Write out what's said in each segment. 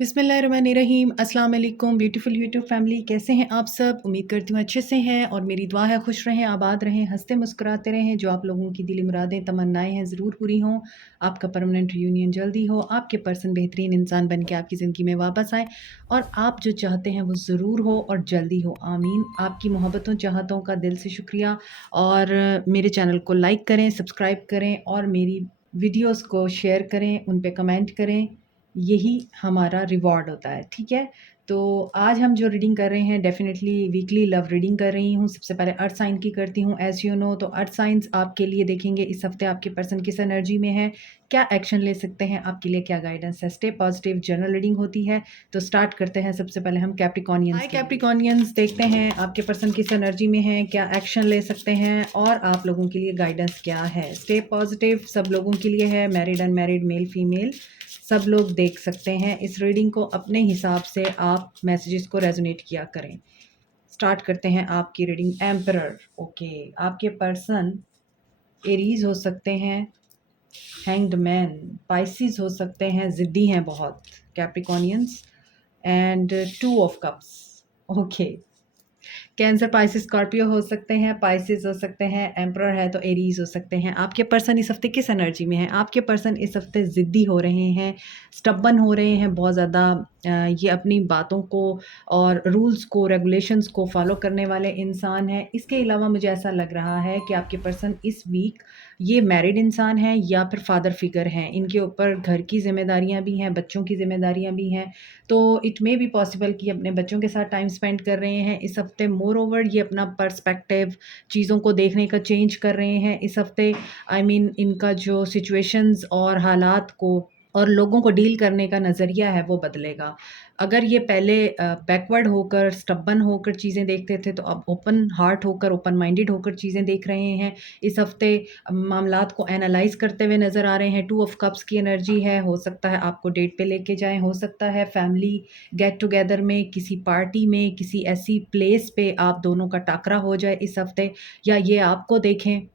बिस्मिल्लाहिर्रहमानिर्रहीम। अस्सलाम वालेकुम ब्यूटीफुल यूट्यूब फैमिली, कैसे हैं आप सब? उम्मीद करती हूँ अच्छे से हैं और मेरी दुआ है खुश रहें, आबाद रहें, हंसते मुस्कुराते रहें। जो आप लोगों की दिली मुरादें तमन्नाएं हैं ज़रूर पूरी हों। आपका परमानेंट रियूनियन जल्दी हो, आपके पर्सन बेहतरीन इंसान बन के आपकी ज़िंदगी में वापस आए और आप जो चाहते हैं वो ज़रूर हो और जल्दी हो। आमीन। आपकी मोहब्बतों चाहतों का दिल से शुक्रिया। और मेरे चैनल को लाइक करें, सब्सक्राइब करें और मेरी वीडियोस को शेयर करें, उन पे कमेंट करें। यही हमारा रिवॉर्ड होता है, ठीक है? तो आज हम जो रीडिंग कर रहे हैं डेफ़िनेटली वीकली लव रीडिंग कर रही हूँ। सबसे पहले अर्थ साइन की करती हूँ एज़ यू नो। तो अर्थ साइन्स आपके लिए देखेंगे इस हफ़्ते आपके पर्सन किस एनर्जी में है, क्या एक्शन ले सकते हैं, आपके लिए क्या गाइडेंस है। स्टे पॉज़िटिव, जनरल रीडिंग होती है। तो स्टार्ट करते हैं। सबसे पहले हम कैप्रिकॉर्नियंस हाय कैप्रिकॉर्नियंस, देखते हैं आपके पर्सन किस एनर्जी में है, क्या एक्शन ले सकते हैं और आप लोगों के लिए गाइडेंस क्या है। स्टे पॉज़िटिव सब लोगों के लिए है, मैरिड अनमैरिड, मेल फीमेल सब लोग देख सकते हैं। इस रीडिंग को अपने हिसाब से आप मैसेजेस को रेजोनेट किया करें। स्टार्ट करते हैं आपकी रीडिंग। Emperor, okay. आपके पर्सन एरीज हो सकते हैं, हैंग्ड मैन, पाइसिस हो सकते हैं, ज़िद्दी हैं बहुत Capricornians, and two of cups, okay. Cancer, Pisces, Scorpio हो सकते हैं, पाइसिस हो सकते हैं, एम्परर है तो एरीज हो सकते हैं। आपके पर्सन इस हफ्ते किस एनर्जी में है? आपके पर्सन इस हफ्ते ज़िद्दी हो रहे हैं, स्टबन हो रहे हैं बहुत ज़्यादा। ये अपनी बातों को और रूल्स को, रेगुलेशंस को फॉलो करने वाले इंसान हैं। इसके अलावा मुझे ऐसा लग रहा है कि आपके पर्सन इस वीक ये मैरिड इंसान हैं या फिर फादर फिगर हैं। इनके ऊपर घर की ज़िम्मेदारियाँ भी हैं, बच्चों की ज़िम्मेदारियाँ भी हैं। तो इट मे बी पॉसिबल कि अपने बच्चों के साथ टाइम स्पेंड कर रहे हैं इस हफ्ते। मोर ओवर ये अपना पर्सपेक्टिव, चीज़ों को देखने का चेंज कर रहे हैं इस हफ्ते। आई मीन इनका जो सिचुएशंस और हालात को और लोगों को डील करने का नज़रिया है वो बदलेगा। अगर ये पहले बैकवर्ड होकर, स्टबन होकर चीज़ें देखते थे, तो अब ओपन हार्ट होकर, ओपन माइंडेड होकर चीज़ें देख रहे हैं। इस हफ्ते मामलात को एनालाइज़ करते हुए नज़र आ रहे हैं। टू ऑफ कप्स की एनर्जी है, हो सकता है आपको डेट पे लेके जाएँ, हो सकता है फैमिली गेट टुगेदर में, किसी पार्टी में, किसी ऐसी प्लेस पे आप दोनों का टकरा हो जाए इस हफ्ते, या ये आपको देखें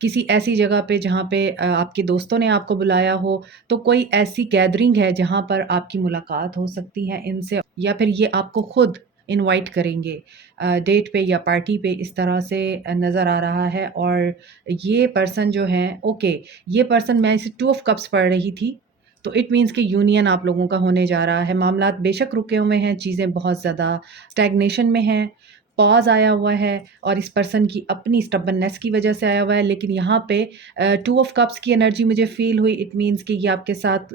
किसी ऐसी जगह पे जहाँ पे आपके दोस्तों ने आपको बुलाया हो। तो कोई ऐसी गैदरिंग है जहाँ पर आपकी मुलाकात हो सकती है इनसे, या फिर ये आपको खुद इनवाइट करेंगे डेट पे या पार्टी पे, इस तरह से नज़र आ रहा है। और ये पर्सन जो है, ओके, ये पर्सन, मैं इसे टू ऑफ कप्स पढ़ रही थी, तो इट मीन्स कि यूनियन आप लोगों का होने जा रहा है। मामलात बेशक रुके हुए हैं, चीज़ें बहुत ज़्यादा स्टैग्नेशन में हैं, पॉज़ आया हुआ है और इस पर्सन की अपनी स्टबननेस की वजह से आया हुआ है। लेकिन यहाँ पे टू ऑफ कप्स की एनर्जी मुझे फ़ील हुई। इट मीन्स कि ये आपके साथ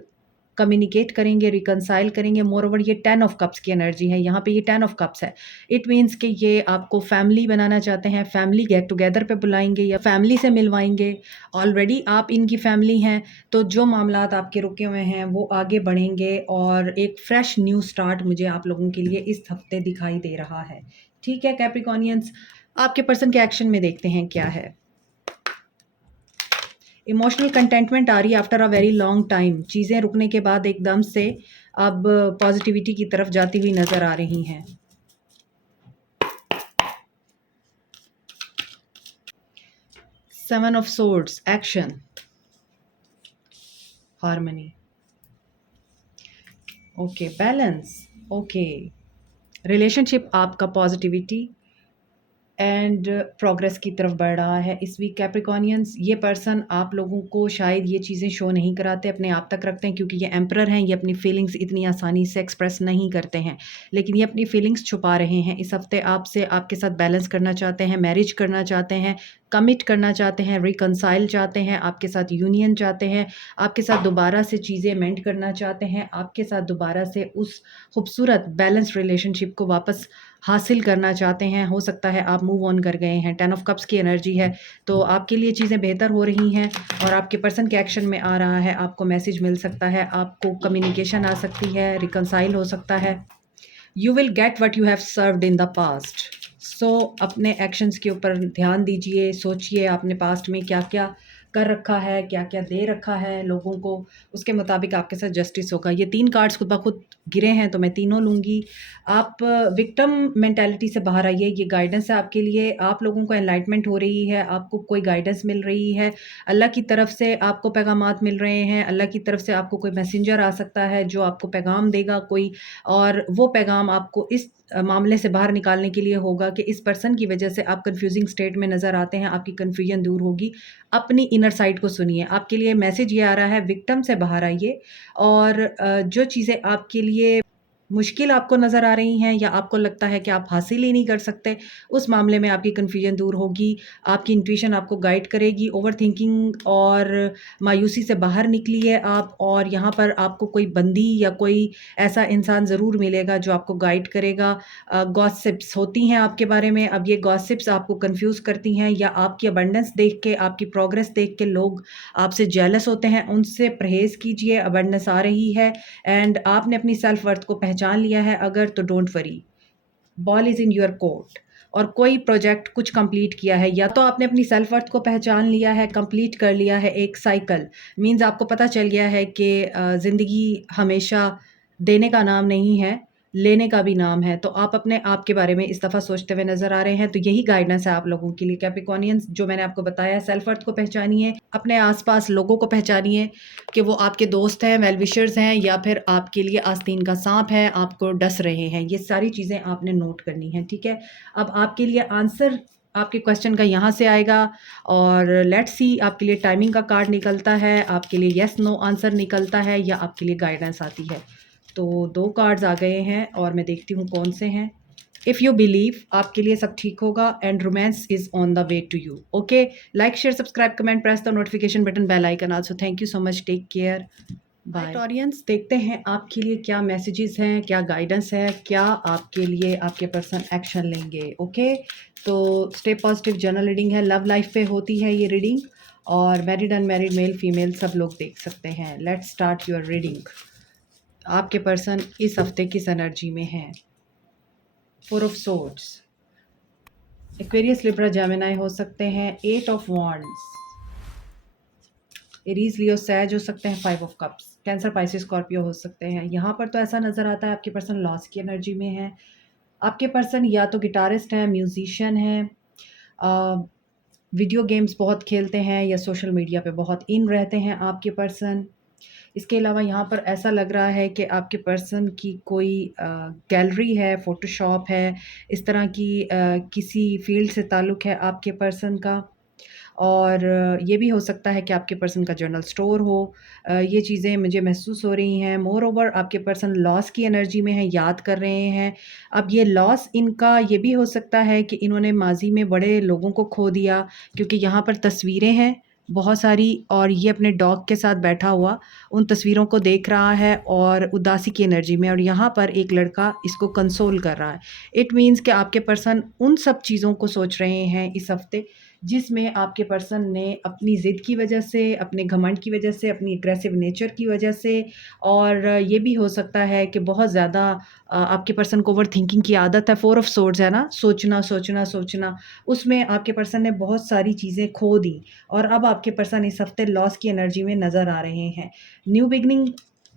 कम्युनिकेट करेंगे, रिकंसाइल करेंगे। मोर ओवर ये 10 ऑफ कप्स की एनर्जी है, यहाँ पे ये 10 ऑफ कप्स है। इट मीन्स कि ये आपको फैमिली बनाना चाहते हैं, फैमिली गेट टुगेदर पे बुलाएँगे या फैमिली से मिलवाएँगे। ऑलरेडी आप इनकी फैमिली हैं, तो जो मामलात आपके रुके हुए हैं वो आगे बढ़ेंगे और एक फ्रेश न्यू स्टार्ट मुझे आप लोगों के लिए इस हफ्ते दिखाई दे रहा है। ठीक है कैप्रिकॉर्नियंस, आपके पर्सन के एक्शन में देखते हैं क्या है। इमोशनल कंटेंटमेंट आ रही है after a very long time. चीज़ें रुकने के बाद एकदम से अब पॉजिटिविटी की तरफ जाती हुई नज़र आ रही हैं। Seven of swords, action, harmony, okay, balance, okay, relationship आपका पॉजिटिविटी एंड प्रोग्रेस की तरफ बढ़ रहा है इस वीक कैप्रिकॉर्नियंस। ये पर्सन आप लोगों को शायद ये चीज़ें शो नहीं कराते, अपने आप तक रखते हैं, क्योंकि ये एम्परर हैं। ये अपनी फीलिंग्स इतनी आसानी से एक्सप्रेस नहीं करते हैं, लेकिन ये अपनी फीलिंग्स छुपा रहे हैं इस हफ्ते। आपसे, आपके साथ बैलेंस करना चाहते हैं, मैरिज करना चाहते हैं, कमिट करना चाहते हैं, रिकंसाइल चाहते हैं, आपके साथ यूनियन चाहते हैं, आपके साथ दोबारा से चीज़ें मेंट करना चाहते हैं, आपके साथ दोबारा से उस खूबसूरत बैलेंस रिलेशनशिप को वापस हासिल करना चाहते हैं। हो सकता है आप मूव ऑन कर गए हैं। 10 ऑफ कप्स की एनर्जी है, तो आपके लिए चीज़ें बेहतर हो रही हैं और आपके पर्सन के एक्शन में आ रहा है। आपको मैसेज मिल सकता है, आपको कम्युनिकेशन आ सकती है, रिकंसाइल हो सकता है। You will get what you have served in the past. So अपने एक्शंस के ऊपर ध्यान दीजिए, सोचिए आपने पास्ट में क्या क्या कर रखा है, क्या-क्या दे रखा है लोगों को, उसके मुताबिक आपके साथ जस्टिस होगा। ये 3 कार्ड्स खुद ब खुद गिरे हैं तो मैं तीनों लूँगी। आप विक्टिम मेंटालिटी से बाहर आइए, ये गाइडेंस है आपके लिए। आप लोगों को एनलाइटमेंट हो रही है, आपको कोई गाइडेंस मिल रही है, अल्लाह की तरफ से आपको पैगामात मिल रहे हैं, अल्लाह की तरफ से आपको कोई मैसेंजर आ सकता है जो आपको पैगाम देगा कोई, और वो पैगाम आपको इस मामले से बाहर निकालने के लिए होगा कि इस पर्सन की वजह से आप कन्फ्यूजिंग स्टेट में नज़र आते हैं, आपकी कन्फ्यूजन दूर होगी। अपनी इनर साइड को सुनिए। आपके लिए मैसेज ये आ रहा है, विक्टिम से बाहर आइए, और जो चीज़ें आपके लिए मुश्किल आपको नज़र आ रही हैं या आपको लगता है कि आप हासिल ही नहीं कर सकते, उस मामले में आपकी कन्फ्यूजन दूर होगी। आपकी इंट्यूशन आपको गाइड करेगी। ओवरथिंकिंग और मायूसी से बाहर निकलिए आप, और यहाँ पर आपको कोई बंदी या कोई ऐसा इंसान ज़रूर मिलेगा जो आपको गाइड करेगा। गॉसिप्स होती हैं आपके बारे में, अब ये गॉसिप्स आपको कन्फ्यूज़ करती हैं, या आपकी अबंडेंस देख के, आपकी प्रोग्रेस देख के लोग आपसे जेलस होते हैं, उनसे परहेज़ कीजिए। अबंडेंस आ रही है एंड आपने अपनी सेल्फ वर्थ को पहचान लिया है अगर, तो don't worry, ball is in your court. और कोई प्रोजेक्ट कुछ कंप्लीट किया है, या तो आपने अपनी सेल्फ वर्थ को पहचान लिया है, कंप्लीट कर लिया है एक साइकिल, मीन्स आपको पता चल गया है कि ज़िंदगी हमेशा देने का नाम नहीं है, लेने का भी नाम है। तो आप अपने आप के बारे में इस दफ़ा सोचते हुए नज़र आ रहे हैं, तो यही गाइडेंस है आप लोगों के लिए। कैप्रिकॉर्नियंस, जो मैंने आपको बताया, सेल्फ वर्थ को पहचानिए, अपने आस-पास लोगों को पहचानिए कि वो आपके दोस्त हैं, वेल विशर्स हैं, या फिर आपके लिए आस्तीन का साँप है, आपको डस रहे हैं। ये सारी चीज़ें आपने नोट करनी हैं, ठीक है? अब आपके लिए आंसर आपके क्वेश्चन का यहाँ से आएगा, और लेट्स सी आपके लिए टाइमिंग का कार्ड निकलता है, आपके लिए येस नो आंसर निकलता है, या आपके लिए गाइडेंस आती है। तो 2 कार्ड्स आ गए हैं और मैं देखती हूँ कौन से हैं। इफ़ यू बिलीव, आपके लिए सब ठीक होगा, and romance is on the way to you. Okay, like, share, subscribe, comment, press the notification button, bell icon also. Thank you so much, take care, bye. Audience, देखते हैं आपके लिए क्या मैसेजेस हैं, क्या गाइडेंस है, क्या आपके लिए आपके पर्सन एक्शन लेंगे। ओके, तो स्टे पॉजिटिव। जनरल रीडिंग है, लव लाइफ पे होती है ये रीडिंग, और मैरिड अनमैरिड, मेल फीमेल सब लोग देख सकते हैं। Let's start your reading. आपके पर्सन इस हफ्ते किस एनर्जी में हैं? 4 of swords, Aquarius, Libra, Gemini हो सकते हैं। 8 of wands, Aries, Leo, Sag हो सकते हैं। 5 of cups, cancer, Pisces, Scorpio हो सकते हैं। यहाँ पर तो ऐसा नज़र आता है आपके पर्सन लॉस की एनर्जी में है। आपके पर्सन या तो गिटारिस्ट है, म्यूजिशियन है, वीडियो गेम्स बहुत खेलते हैं, या सोशल मीडिया पे बहुत इन रहते हैं आपके पर्सन। इसके अलावा यहाँ पर ऐसा लग रहा है कि आपके पर्सन की कोई गैलरी है, फ़ोटोशॉप है, इस तरह की किसी फ़ील्ड से ताल्लुक़ है आपके पर्सन का। और ये भी हो सकता है कि आपके पर्सन का जनरल स्टोर हो। ये चीज़ें मुझे महसूस हो रही हैं। मोर ओवर आपके पर्सन लॉस की एनर्जी में है, याद कर रहे हैं। अब ये लॉस इनका ये भी हो सकता है कि इन्होंने माज़ी में बड़े लोगों को खो दिया, क्योंकि यहाँ पर तस्वीरें हैं बहुत सारी, और ये अपने डॉग के साथ बैठा हुआ उन तस्वीरों को देख रहा है और उदासी की एनर्जी में, और यहाँ पर एक लड़का इसको कंसोल कर रहा है। इट मीन्स कि आपके पर्सन उन सब चीज़ों को सोच रहे हैं इस हफ्ते, जिसमें आपके पर्सन ने अपनी ज़िद की वजह से, अपने घमंड की वजह से, अपनी एग्रेसिव नेचर की वजह से, और ये भी हो सकता है कि बहुत ज़्यादा आपके पर्सन को ओवर थिंकिंग की आदत है। 4 ऑफ सोर्ड्स है ना, सोचना सोचना सोचना, उसमें आपके पर्सन ने बहुत सारी चीज़ें खो दी, और अब आपके पर्सन इस हफ्ते लॉस की एनर्जी में नज़र आ रहे हैं। न्यू बिगनिंग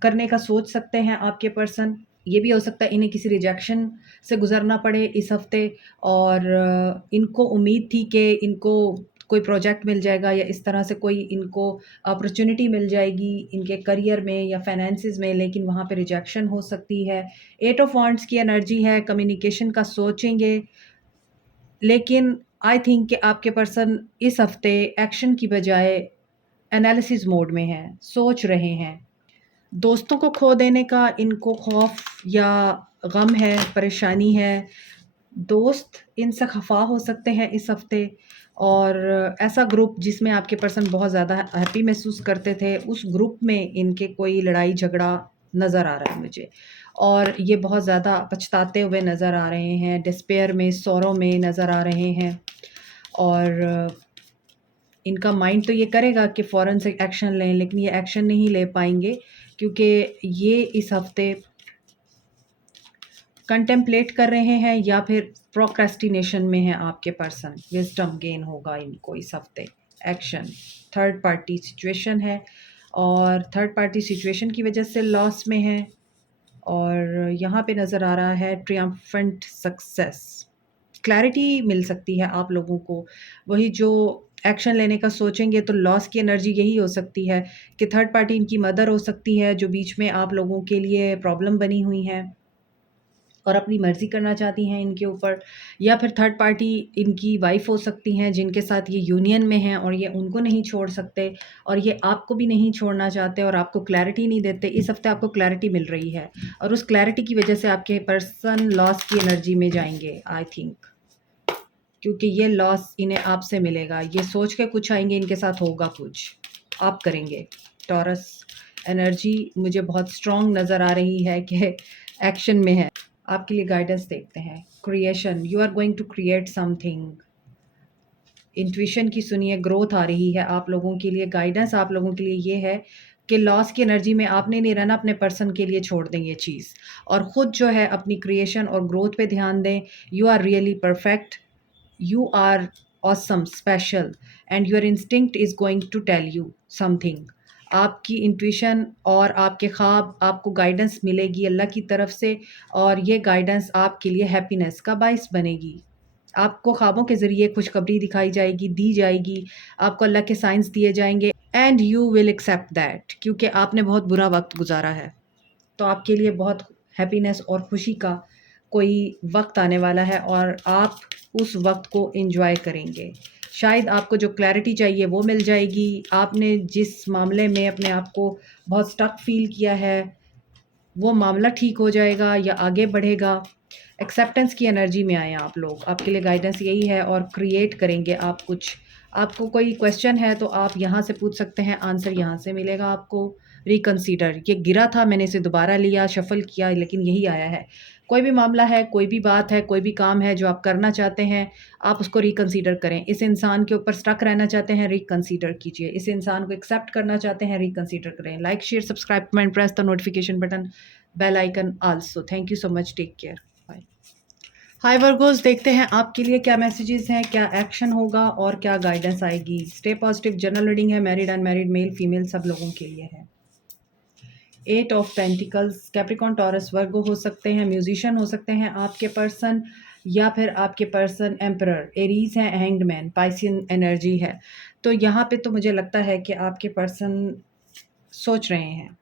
करने का सोच सकते हैं आपके पर्सन। ये भी हो सकता है इन्हें किसी रिजेक्शन से गुज़रना पड़े इस हफ्ते, और इनको उम्मीद थी कि इनको कोई प्रोजेक्ट मिल जाएगा, या इस तरह से कोई इनको अपॉर्चुनिटी मिल जाएगी इनके करियर में या फाइनेंसिस में, लेकिन वहाँ पे रिजेक्शन हो सकती है। 8 ऑफ वांड्स की एनर्जी है, कम्युनिकेशन का सोचेंगे, लेकिन आई थिंक कि आपके पर्सन इस हफ्ते एक्शन की बजाय एनालिसिस मोड में हैं, सोच रहे हैं। दोस्तों को खो देने का इनको खौफ या गम है, परेशानी है। दोस्त इनसे खफा हो सकते हैं इस हफ्ते, और ऐसा ग्रुप जिसमें आपके पर्सन बहुत ज़्यादा हैप्पी महसूस करते थे, उस ग्रुप में इनके कोई लड़ाई झगड़ा नज़र आ रहा है मुझे, और ये बहुत ज़्यादा पछताते हुए नज़र आ रहे हैं, डिस्पेयर में, सौरों में नज़र आ रहे हैं। और इनका माइंड तो ये करेगा कि फ़ौरन से एक्शन लें, लेकिन ये एक्शन नहीं ले पाएँगे, क्योंकि ये इस हफ्ते कंटेम्पलेट कर रहे हैं या फिर प्रोक्रेस्टिनेशन में है आपके पर्सन। विज़डम गेन होगा इनको इस हफ्ते, एक्शन। थर्ड पार्टी सिचुएशन है और थर्ड पार्टी सिचुएशन की वजह से लॉस में है। और यहाँ पे नज़र आ रहा है ट्रियम्फेंट सक्सेस, क्लैरिटी मिल सकती है आप लोगों को। वही जो एक्शन लेने का सोचेंगे तो लॉस की एनर्जी यही हो सकती है कि थर्ड पार्टी इनकी मदर हो सकती है जो बीच में आप लोगों के लिए प्रॉब्लम बनी हुई है और अपनी मर्ज़ी करना चाहती हैं इनके ऊपर, या फिर थर्ड पार्टी इनकी वाइफ़ हो सकती हैं जिनके साथ ये यूनियन में हैं और ये उनको नहीं छोड़ सकते और ये आपको भी नहीं छोड़ना चाहते और आपको क्लैरिटी नहीं देते। इस हफ़्ते आपको क्लैरिटी मिल रही है और उस क्लैरिटी की वजह से आपके पर्सन लॉस की एनर्जी में जाएँगे आई थिंक, क्योंकि ये लॉस इन्हें आपसे मिलेगा। ये सोच के कुछ आएँगे, इनके साथ होगा कुछ, आप करेंगे। टॉरस एनर्जी मुझे बहुत स्ट्रॉन्ग नज़र आ रही है कि एक्शन में है। आपके लिए गाइडेंस देखते हैं। Creation, you are going to create something. Intuition की सुनिए, ग्रोथ आ रही है आप लोगों के लिए। गाइडेंस आप लोगों के लिए ये है कि लॉस की एनर्जी में आपने नहीं रहना, अपने पर्सन के लिए छोड़ दें ये चीज़ और ख़ुद जो है अपनी क्रिएशन और ग्रोथ पे ध्यान दें। You are really perfect, you are awesome, special and your instinct is going to tell you something। आपकी इंट्यूशन और आपके ख्वाब आपको गाइडेंस मिलेगी अल्लाह की तरफ से और ये गाइडेंस आपके लिए हैप्पीनेस का बाइस बनेगी। आपको ख्वाबों के ज़रिए खुशखबरी दिखाई जाएगी, दी जाएगी, आपको अल्लाह के साइंस दिए जाएंगे and you will accept that, क्योंकि आपने बहुत बुरा वक्त गुजारा है। तो आपके लिए बहुत हैप्पीनेस और खुशी का कोई वक्त आने वाला है और आप उस वक्त को एंजॉय करेंगे। शायद आपको जो क्लैरिटी चाहिए वो मिल जाएगी। आपने जिस मामले में अपने आप को बहुत स्टक फील किया है वो मामला ठीक हो जाएगा या आगे बढ़ेगा। एक्सेप्टेंस की एनर्जी में आए आप लोग, आपके लिए गाइडेंस यही है और क्रिएट करेंगे आप कुछ। आपको कोई क्वेश्चन है तो आप यहाँ से पूछ सकते हैं, आंसर यहाँ से मिलेगा आपको। रिकंसीडर, ये गिरा था, मैंने इसे दोबारा लिया, शफल किया, लेकिन यही आया है। कोई भी मामला है, कोई भी बात है, कोई भी काम है जो आप करना चाहते हैं, आप उसको रिकंसीडर करें। इस इंसान के ऊपर स्टक रहना चाहते हैं, रिकंसीडर कीजिए। इस इंसान को एक्सेप्ट करना चाहते हैं, रिकंसीडर करें। Like, share, subscribe, comment, press the notification button, bell icon also. Thank you so much, take care, bye. Hi Virgos, देखते हैं आपके लिए क्या मैसेजेस हैं, क्या एक्शन होगा और क्या गाइडेंस आएगी। स्टे पॉजिटिव, जनरल रीडिंग है, मैरिड अनमैरिड, मेल फीमेल सब लोगों के लिए है। 8 ऑफ पेंटिकल्स, कैप्रिकॉन, टॉरस, वर्गो हो सकते हैं, म्यूजिशियन हो सकते हैं आपके पर्सन, या फिर आपके पर्सन एम्परर, एरीज हैं, हैंग्ड मैन, पाइसियन एनर्जी है। तो यहाँ पे तो मुझे लगता है कि आपके पर्सन सोच रहे हैं,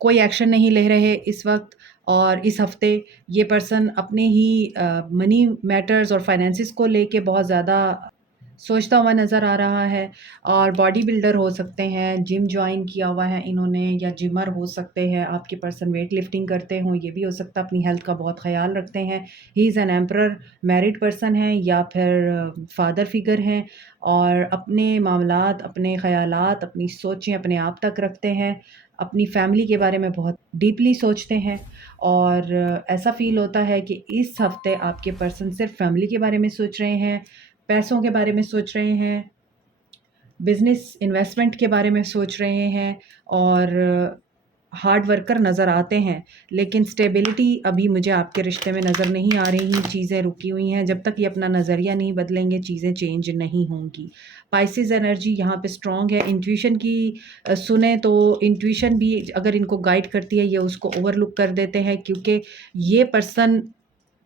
कोई एक्शन नहीं ले रहे इस वक्त, और इस हफ्ते ये पर्सन अपने ही मनी मैटर्स और फाइनेंसिस को लेके बहुत ज़्यादा सोचता हुआ नज़र आ रहा है। और बॉडी बिल्डर हो सकते हैं, जिम ज्वाइन किया हुआ है इन्होंने, या जिमर हो सकते हैं आपके पर्सन, वेट लिफ्टिंग करते हों, ये भी हो सकता है, अपनी हेल्थ का बहुत ख्याल रखते हैं। He is an emperor, married person है या फिर फादर फिगर हैं और अपने मामलात, अपने ख़यालात, अपनी सोचें अपने आप तक रखते हैं, अपनी फैमिली के बारे में बहुत डीपली सोचते हैं। और ऐसा फ़ील होता है कि इस हफ़्ते आपके पर्सन सिर्फ फैमिली के बारे में सोच रहे हैं, पैसों के बारे में सोच रहे हैं, बिज़नेस इन्वेस्टमेंट के बारे में सोच रहे हैं और हार्ड वर्कर नज़र आते हैं। लेकिन स्टेबिलिटी अभी मुझे आपके रिश्ते में नज़र नहीं आ रही, चीज़ें रुकी हुई हैं। जब तक ये अपना नज़रिया नहीं बदलेंगे चीज़ें चेंज नहीं होंगी। पाइसेस एनर्जी यहाँ पे स्ट्रॉन्ग है। इंट्यूशन की सुने तो इंट्यूशन भी अगर इनको गाइड करती है, ये उसको ओवरलुक कर देते हैं, क्योंकि ये पर्सन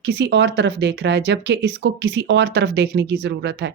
किसी और तरफ देख रहा है, जबकि इसको किसी और तरफ देखने की ज़रूरत है।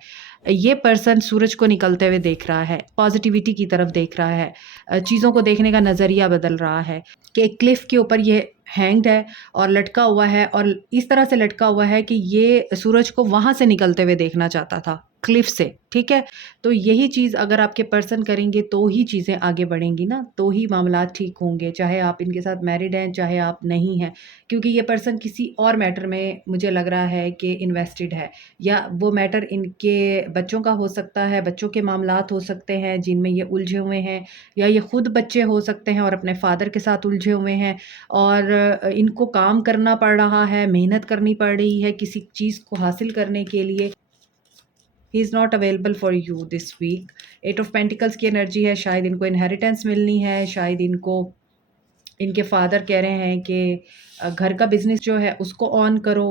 ये पर्सन सूरज को निकलते हुए देख रहा है, पॉजिटिविटी की तरफ देख रहा है, चीज़ों को देखने का नज़रिया बदल रहा है कि एक क्लिफ़ के ऊपर ये हैंग्ड है और लटका हुआ है, और इस तरह से लटका हुआ है कि ये सूरज को वहाँ से निकलते हुए देखना चाहता था, क्लिफ़ से, ठीक है? तो यही चीज़ अगर आपके पर्सन करेंगे तो ही चीज़ें आगे बढ़ेंगी ना, तो ही मामलात ठीक होंगे, चाहे आप इनके साथ मैरिड हैं, चाहे आप नहीं हैं। क्योंकि ये पर्सन किसी और मैटर में मुझे लग रहा है कि इन्वेस्टेड है, या वो मैटर इनके बच्चों का हो सकता है, बच्चों के मामलात हो सकते हैं जिनमें ये उलझे हुए हैं, या ये खुद बच्चे हो सकते हैं और अपने फादर के साथ उलझे हुए हैं और इनको काम करना पड़ रहा है, मेहनत करनी पड़ रही है किसी चीज़ को हासिल करने के लिए। He is not available for you this week. 8 of pentacles की एनर्जी है, शायद इनको इनहेरिटेंस मिलनी है, शायद इनको इनके फादर कह रहे हैं कि घर का बिज़नेस जो है उसको ऑन करो,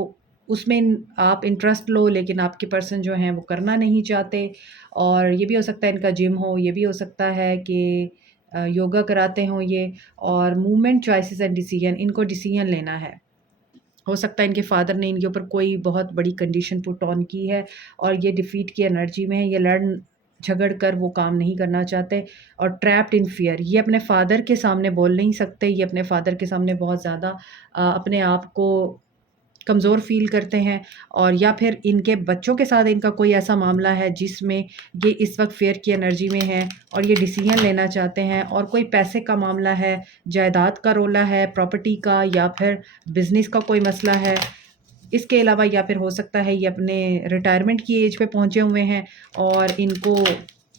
उसमें आप इंटरेस्ट लो, लेकिन आपके पर्सन जो हैं वो करना नहीं चाहते। और ये भी हो सकता है इनका जिम हो, ये भी हो सकता है कि योगा कराते हों ये। और मूवमेंट, चॉइसेस एंड डिसीजन, इनको डिसीजन लेना है। हो सकता है इनके फादर ने इनके ऊपर कोई बहुत बड़ी कंडीशन पुट ऑन की है और ये डिफीट की एनर्जी में है, ये लड़ झगड़ कर वो काम नहीं करना चाहते और ट्रैप्ड इन फियर। ये अपने फादर के सामने बोल नहीं सकते, ये अपने फादर के सामने बहुत ज़्यादा अपने आप को कमज़ोर फ़ील करते हैं। और या फिर इनके बच्चों के साथ इनका कोई ऐसा मामला है जिसमें ये इस वक्त फेयर की एनर्जी में है और ये डिसीजन लेना चाहते हैं। और कोई पैसे का मामला है, जायदाद का रोला है, प्रॉपर्टी का, या फिर बिज़नेस का कोई मसला है। इसके अलावा या फिर हो सकता है ये अपने रिटायरमेंट की एज पे पहुँचे हुए हैं और इनको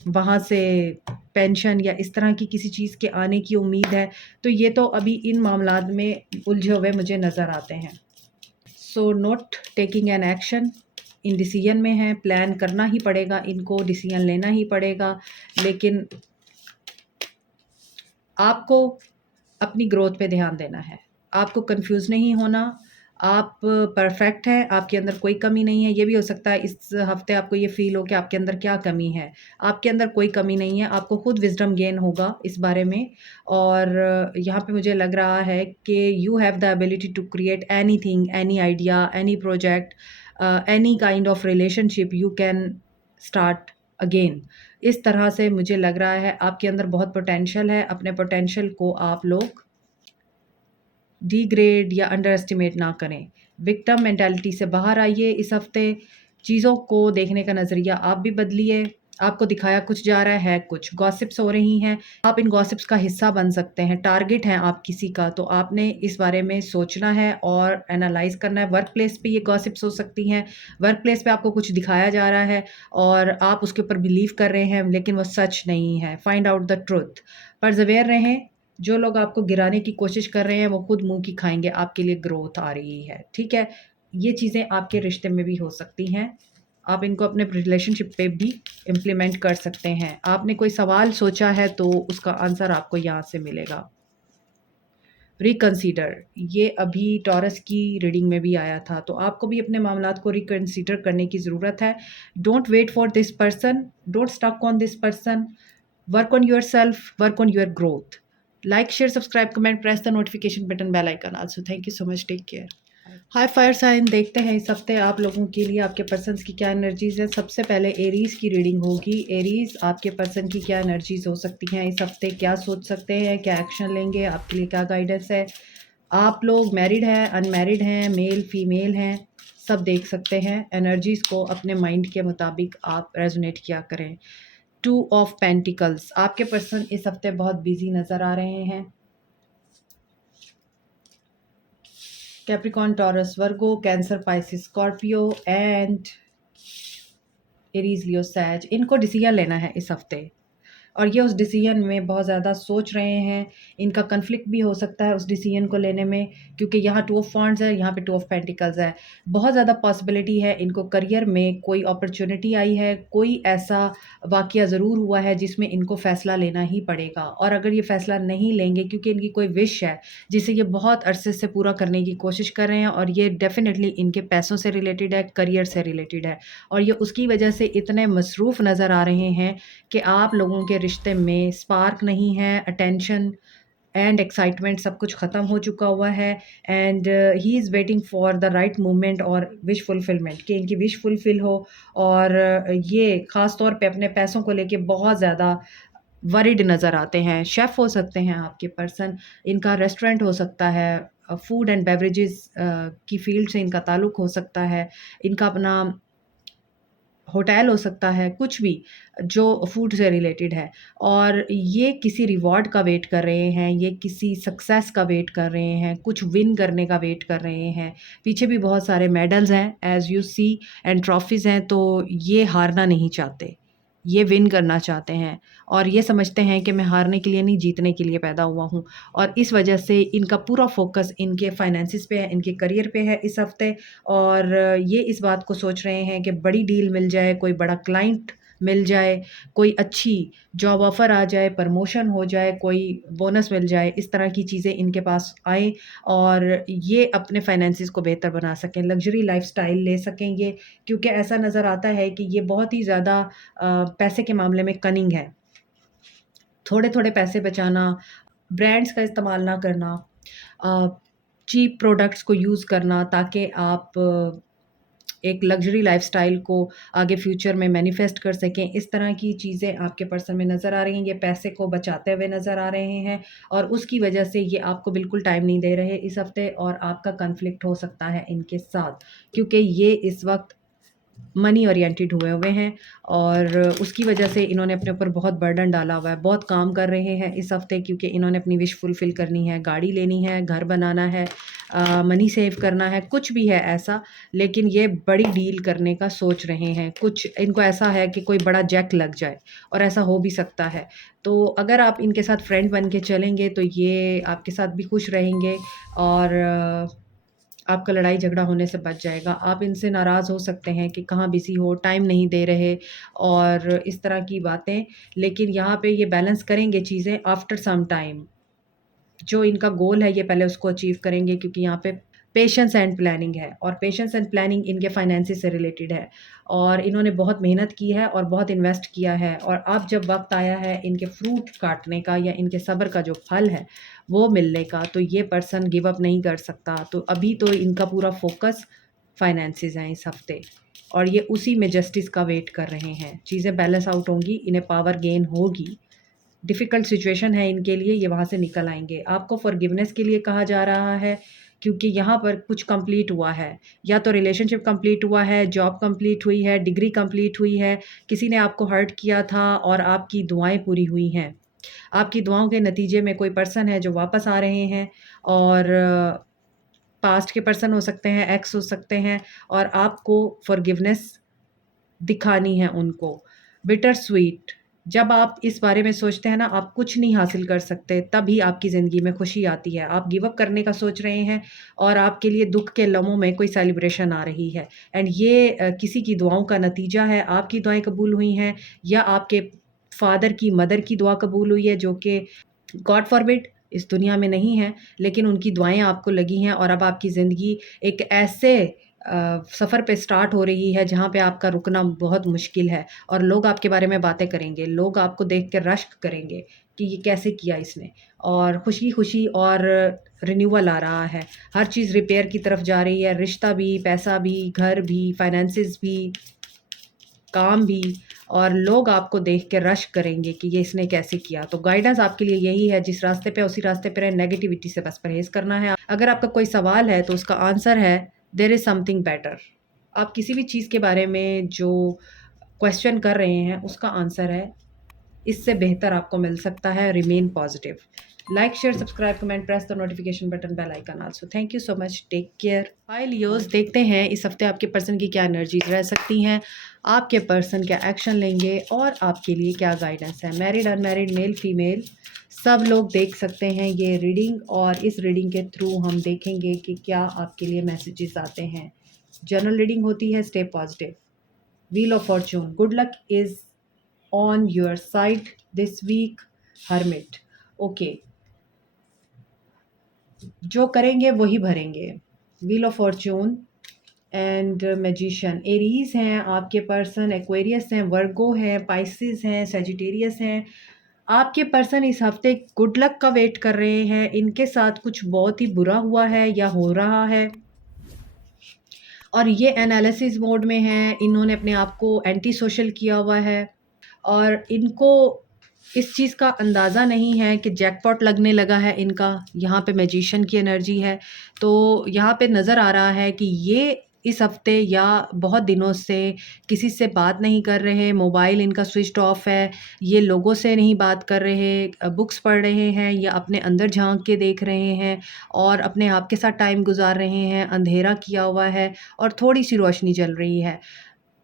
वहाँ से पेंशन या इस तरह की किसी चीज़ के आने की उम्मीद है। तो ये तो अभी इन मामलात में उलझे हुए मुझे नज़र आते हैं। So not taking an action, in decision में है, प्लान करना ही पड़ेगा इनको, डिसीजन लेना ही पड़ेगा। लेकिन आपको अपनी ग्रोथ पे ध्यान देना है, आपको कंफ्यूज नहीं होना। आप परफेक्ट हैं, आपके अंदर कोई कमी नहीं है। ये भी हो सकता है इस हफ्ते आपको ये फील हो कि आपके अंदर क्या कमी है। आपके अंदर कोई कमी नहीं है, आपको खुद विजडम गेन होगा इस बारे में। और यहाँ पे मुझे लग रहा है कि you have the ability to create anything, any idea, any project, any kind of relationship you can start again. इस तरह से मुझे लग रहा है आपके अंदर बहुत पोटेंशियल है। अपने पोटेंशियल को आप लोग डिग्रेड या अंडर एस्टिमेट ना करें। विक्टिम मेंटालिटी से बाहर आइए इस हफ्ते। चीज़ों को देखने का नज़रिया आप भी बदलिए। आपको दिखाया कुछ जा रहा है, कुछ गॉसिप्स हो रही हैं, आप इन गॉसिप्स का हिस्सा बन सकते हैं। टारगेट हैं आप किसी का, तो आपने इस बारे में सोचना है और एनालाइज करना है। वर्क प्लेस पे ये गॉसिप्स हो सकती हैं। वर्क प्लेस पे आपको कुछ दिखाया जा रहा है और आप उसके ऊपर बिलीव कर रहे हैं, लेकिन वो सच नहीं है। Find out the truth. Persevere रहें। जो लोग आपको गिराने की कोशिश कर रहे हैं वो खुद मुंह की खाएंगे। आपके लिए ग्रोथ आ रही है, ठीक है। ये चीज़ें आपके रिश्ते में भी हो सकती हैं। आप इनको अपने रिलेशनशिप पे भी इम्प्लीमेंट कर सकते हैं। आपने कोई सवाल सोचा है तो उसका आंसर आपको यहाँ से मिलेगा। रिकंसीडर, ये अभी टॉरस की रीडिंग में भी आया था, तो आपको भी अपने मामलात को रिकंसीडर करने की ज़रूरत है। Don't wait for this person, don't stuck on this person, work on yourself, work on your growth. Like, share, subscribe, comment, press the notification button, bell icon also. Thank you so much. Take care. Hi fire sign, देखते हैं इस हफ्ते आप लोगों के लिए आपके persons की क्या एनर्जीज है। सबसे पहले एरीज़ की रीडिंग होगी। एरीज़, आपके पर्सन की क्या एनर्जीज हो सकती हैं इस हफ्ते, क्या सोच सकते हैं, क्या एक्शन लेंगे, आपके लिए क्या गाइडेंस है। आप लोग मैरिड हैं, अनमैरिड हैं, मेल फीमेल हैं, सब देख सकते हैं। एनर्जीज़ को अपने माइंड के मुताबिक आप रेजोनेट किया करें। 2 ऑफ पेंटिकल्स, आपके पर्सन इस हफ्ते बहुत बिजी नज़र आ रहे हैं। Capricorn, Taurus, Virgo, Cancer, Pisces, Scorpio and Aries, Leo, Sag, इनको डिसीजन लेना है इस हफ्ते और ये उस डिसीजन में बहुत ज़्यादा सोच रहे हैं। इनका कन्फ्लिक्ट भी हो सकता है उस डिसीजन को लेने में, क्योंकि यहाँ 2 ऑफ वॉन्ड्स है, यहाँ पे 2 ऑफ पेंटिकल्स है। बहुत ज़्यादा पॉसिबिलिटी है इनको करियर में कोई अपॉर्चुनिटी आई है, कोई ऐसा वाक़या ज़रूर हुआ है जिसमें इनको फ़ैसला लेना ही पड़ेगा। और अगर ये फ़ैसला नहीं लेंगे, क्योंकि इनकी कोई विश है जिसे ये बहुत अरसे से पूरा करने की कोशिश कर रहे हैं और ये डेफ़िनेटली इनके पैसों से रिलेटेड है, करियर से रिलेटेड है और ये उसकी वजह से इतने मसरूफ़ नज़र आ रहे हैं कि आप लोगों के रिश्ते में स्पार्क नहीं है, अटेंशन एंड एक्साइटमेंट सब कुछ ख़त्म हो चुका हुआ है। And he is waiting for the right moment और विश फुलफिलमेंट, कि इनकी विश फुलफिल हो। और ये ख़ास तौर पे अपने पैसों को लेके बहुत ज़्यादा वरिड नज़र आते हैं। शेफ़ हो सकते हैं आपके पर्सन, इनका रेस्टोरेंट हो सकता है, फूड एंड बेवरेजेस की फील्ड से इनका ताल्लुक़ हो सकता है, इनका अपना होटल हो सकता है, कुछ भी जो फूड से रिलेटेड है। और ये किसी रिवॉर्ड का वेट कर रहे हैं, ये किसी सक्सेस का वेट कर रहे हैं, कुछ विन करने का वेट कर रहे हैं। पीछे भी बहुत सारे मेडल्स हैं एज़ यू सी एंड ट्रॉफ़ीज़ हैं, तो ये हारना नहीं चाहते, ये विन करना चाहते हैं और ये समझते हैं कि मैं हारने के लिए नहीं, जीतने के लिए पैदा हुआ हूँ। और इस वजह से इनका पूरा फ़ोकस इनके फाइनेंसिस पे है, इनके करियर पे है इस हफ़्ते। और ये इस बात को सोच रहे हैं कि बड़ी डील मिल जाए, कोई बड़ा क्लाइंट मिल जाए, कोई अच्छी जॉब ऑफ़र आ जाए, प्रमोशन हो जाए, कोई बोनस मिल जाए, इस तरह की चीज़ें इनके पास आएँ और ये अपने फ़ाइनेंसिस को बेहतर बना सकें, लग्ज़री लाइफ़स्टाइल ले सकें ये, क्योंकि ऐसा नज़र आता है कि ये बहुत ही ज़्यादा पैसे के मामले में कनिंग है। थोड़े-थोड़े पैसे बचाना, ब्रांड्स का इस्तेमाल ना करना, चीप प्रोडक्ट्स को यूज़ करना ताकि आप एक लग्ज़री लाइफ़स्टाइल को आगे फ्यूचर में मैनिफेस्ट कर सकें। इस तरह की चीज़ें आपके पर्सन में नज़र आ रही हैं। ये पैसे को बचाते हुए नज़र आ रहे हैं और उसकी वजह से ये आपको बिल्कुल टाइम नहीं दे रहे इस हफ़्ते और आपका कॉन्फ्लिक्ट हो सकता है इनके साथ, क्योंकि ये इस वक़्त मनी ओरिएंटेड हुए हुए हैं और उसकी वजह से इन्होंने अपने ऊपर बहुत बर्डन डाला हुआ है। बहुत काम कर रहे हैं इस हफ़्ते क्योंकि इन्होंने अपनी विश फुलफ़िल करनी है, गाड़ी लेनी है, घर बनाना है, मनी सेव करना है, कुछ भी है ऐसा, लेकिन ये बड़ी डील करने का सोच रहे हैं। कुछ इनको ऐसा है कि कोई बड़ा जैक लग जाए और ऐसा हो भी सकता है। तो अगर आप इनके साथ फ्रेंड बन के चलेंगे तो ये आपके साथ भी खुश रहेंगे और आपका लड़ाई झगड़ा होने से बच जाएगा। आप इनसे नाराज़ हो सकते हैं कि कहाँ बिज़ी हो, टाइम नहीं दे रहे और इस तरह की बातें, लेकिन यहाँ पे ये बैलेंस करेंगे चीज़ें आफ्टर सम टाइम। जो इनका गोल है ये पहले उसको अचीव करेंगे क्योंकि यहाँ पे पेशेंस एंड प्लानिंग है और पेशेंस एंड प्लानिंग इनके फाइनेंसेस से रिलेटेड है और इन्होंने बहुत मेहनत की है और बहुत इन्वेस्ट किया है और अब जब वक्त आया है इनके फ्रूट काटने का या इनके सब्र का जो फल है वो मिलने का, तो ये पर्सन गिव अप नहीं कर सकता। तो अभी तो इनका पूरा फोकस फाइनेंसेस हैं इस हफ्ते और ये उसी में जस्टिस का वेट कर रहे हैं। चीज़ें बैलेंस आउट होंगी, इन्हें पावर गेन होगी। डिफ़िकल्ट सिचुएशन है इनके लिए, ये वहाँ से निकल आएँगे। आपको फ़ॉरगिवनेस के लिए कहा जा रहा है क्योंकि यहाँ पर कुछ कंप्लीट हुआ है। या तो रिलेशनशिप कंप्लीट हुआ है, जॉब कंप्लीट हुई है, डिग्री कंप्लीट हुई है, किसी ने आपको हर्ट किया था और आपकी दुआएँ पूरी हुई हैं। आपकी दुआओं के नतीजे में कोई पर्सन है जो वापस आ रहे हैं और पास्ट के पर्सन हो सकते हैं, एक्स हो सकते हैं और आपको फ़ॉरगिवनेस दिखानी है उनको। बिटर स्वीट, जब आप इस बारे में सोचते हैं ना, आप कुछ नहीं हासिल कर सकते, तभी आपकी ज़िंदगी में खुशी आती है। आप गिव अप करने का सोच रहे हैं और आपके लिए दुःख के लम्हों में कोई सेलिब्रेशन आ रही है एंड ये किसी की दुआओं का नतीजा है। आपकी दुआएँ कबूल हुई हैं या आपके फ़ादर की, मदर की दुआ कबूल हुई है जो कि गॉड फ़ॉरबिड इस दुनिया में नहीं है, लेकिन उनकी दुआएँ आपको लगी हैं और अब आपकी ज़िंदगी एक ऐसे सफ़र पे स्टार्ट हो रही है जहाँ पे आपका रुकना बहुत मुश्किल है और लोग आपके बारे में बातें करेंगे, लोग आपको देख के रश्क करेंगे कि ये कैसे किया इसने और खुशी-खुशी और रिन्यूअल आ रहा है। हर चीज़ रिपेयर की तरफ जा रही है, रिश्ता भी, पैसा भी, घर भी, फाइनेंसेस भी, काम भी और लोग आपको देख के रश्क करेंगे कि ये इसने कैसे किया। तो गाइडेंस आपके लिए यही है, जिस रास्ते पे उसी रास्ते पे रहें, नेगेटिविटी से बस परहेज़ करना है। अगर आपका कोई सवाल है तो उसका आंसर है देयर इज़ समथिंग बेटर। आप किसी भी चीज़ के बारे में जो क्वेश्चन कर रहे हैं उसका आंसर है इससे बेहतर आपको मिल सकता है। Remain positive. Like, share, subscribe, comment, press the notification button, bell icon also. Thank you so much, take care. Hi Leos, देखते हैं इस हफ्ते आपके पर्सन की क्या एनर्जीज रह सकती हैं, आपके पर्सन क्या एक्शन लेंगे और आपके लिए क्या गाइडेंस है। मैरिड, अनमैरिड, मेल, फीमेल, सब लोग देख सकते हैं ये रीडिंग और इस रीडिंग के थ्रू हम देखेंगे कि क्या आपके लिए मैसेजेस आते हैं। जनरल रीडिंग होती है, stay positive. Wheel of Fortune, good luck is on your side this week, hermit, okay, जो करेंगे वही भरेंगे। Wheel of Fortune and magician, Aries हैं आपके पर्सन, एक्वेरियस हैं, वर्गो हैं, पाइसिस हैं, सेजिटेरियस हैं। आपके पर्सन इस हफ्ते गुड लक का वेट कर रहे हैं। इनके साथ कुछ बहुत ही बुरा हुआ है या हो रहा है और ये एनालिसिस मोड में हैं। इन्होंने अपने आप को एंटी सोशल किया हुआ है और इनको इस चीज़ का अंदाज़ा नहीं है कि जैकपॉट लगने लगा है इनका। यहाँ पे मैजिशियन की एनर्जी है, तो यहाँ पे नज़र आ रहा है कि ये इस हफ्ते या बहुत दिनों से किसी से बात नहीं कर रहे, मोबाइल इनका स्विच्ड ऑफ है, ये लोगों से नहीं बात कर रहे, बुक्स पढ़ रहे हैं या अपने अंदर झांक के देख रहे हैं और अपने आप के साथ टाइम गुजार रहे हैं। अंधेरा किया हुआ है और थोड़ी सी रोशनी जल रही है।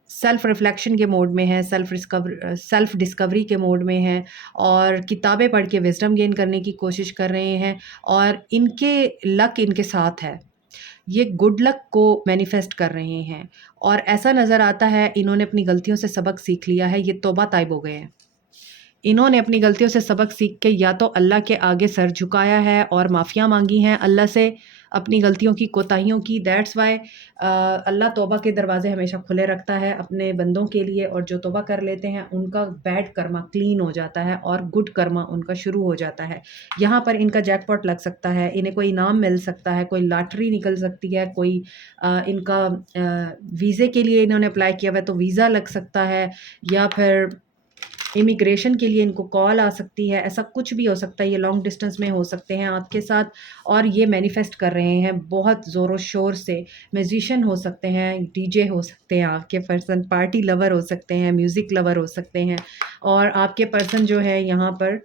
सेल्फ रिफ्लेक्शन के मोड में है, सेल्फ डिस्कवरी के मोड में है और किताबें पढ़ के विज़डम गेन करने की कोशिश कर रहे हैं और इनके लक इनके साथ है। ये गुड लक को मैनिफेस्ट कर रहे हैं और ऐसा नज़र आता है इन्होंने अपनी गलतियों से सबक सीख लिया है, ये तौबा ताइब हो गए हैं। इन्होंने अपनी गलतियों से सबक सीख के या तो अल्लाह के आगे सर झुकाया है और माफ़ियाँ मांगी हैं अल्लाह से अपनी गलतियों की, कोताहियों की। दैट्स वाई अल्लाह तौबा के दरवाज़े हमेशा खुले रखता है अपने बंदों के लिए, और जो तौबा कर लेते हैं उनका बैड कर्मा क्लीन हो जाता है और गुड कर्मा उनका शुरू हो जाता है। यहाँ पर इनका जैकपॉट लग सकता है, इन्हें कोई इनाम मिल सकता है, कोई लॉटरी निकल सकती है, कोई इनका वीज़े के लिए इन्होंने अप्लाई किया हुआ है तो वीज़ा लग सकता है, या फिर इमिग्रेशन के लिए इनको कॉल आ सकती है। ऐसा कुछ भी हो सकता है, ये लॉन्ग डिस्टेंस में हो सकते हैं आपके साथ और ये मैनिफेस्ट कर रहे हैं बहुत ज़ोरों शोर से। म्यूजिशियन हो सकते हैं, डीजे हो सकते हैं आपके पर्सन, पार्टी लवर हो सकते हैं, म्यूज़िक लवर हो सकते हैं, और आपके पर्सन जो है यहाँ पर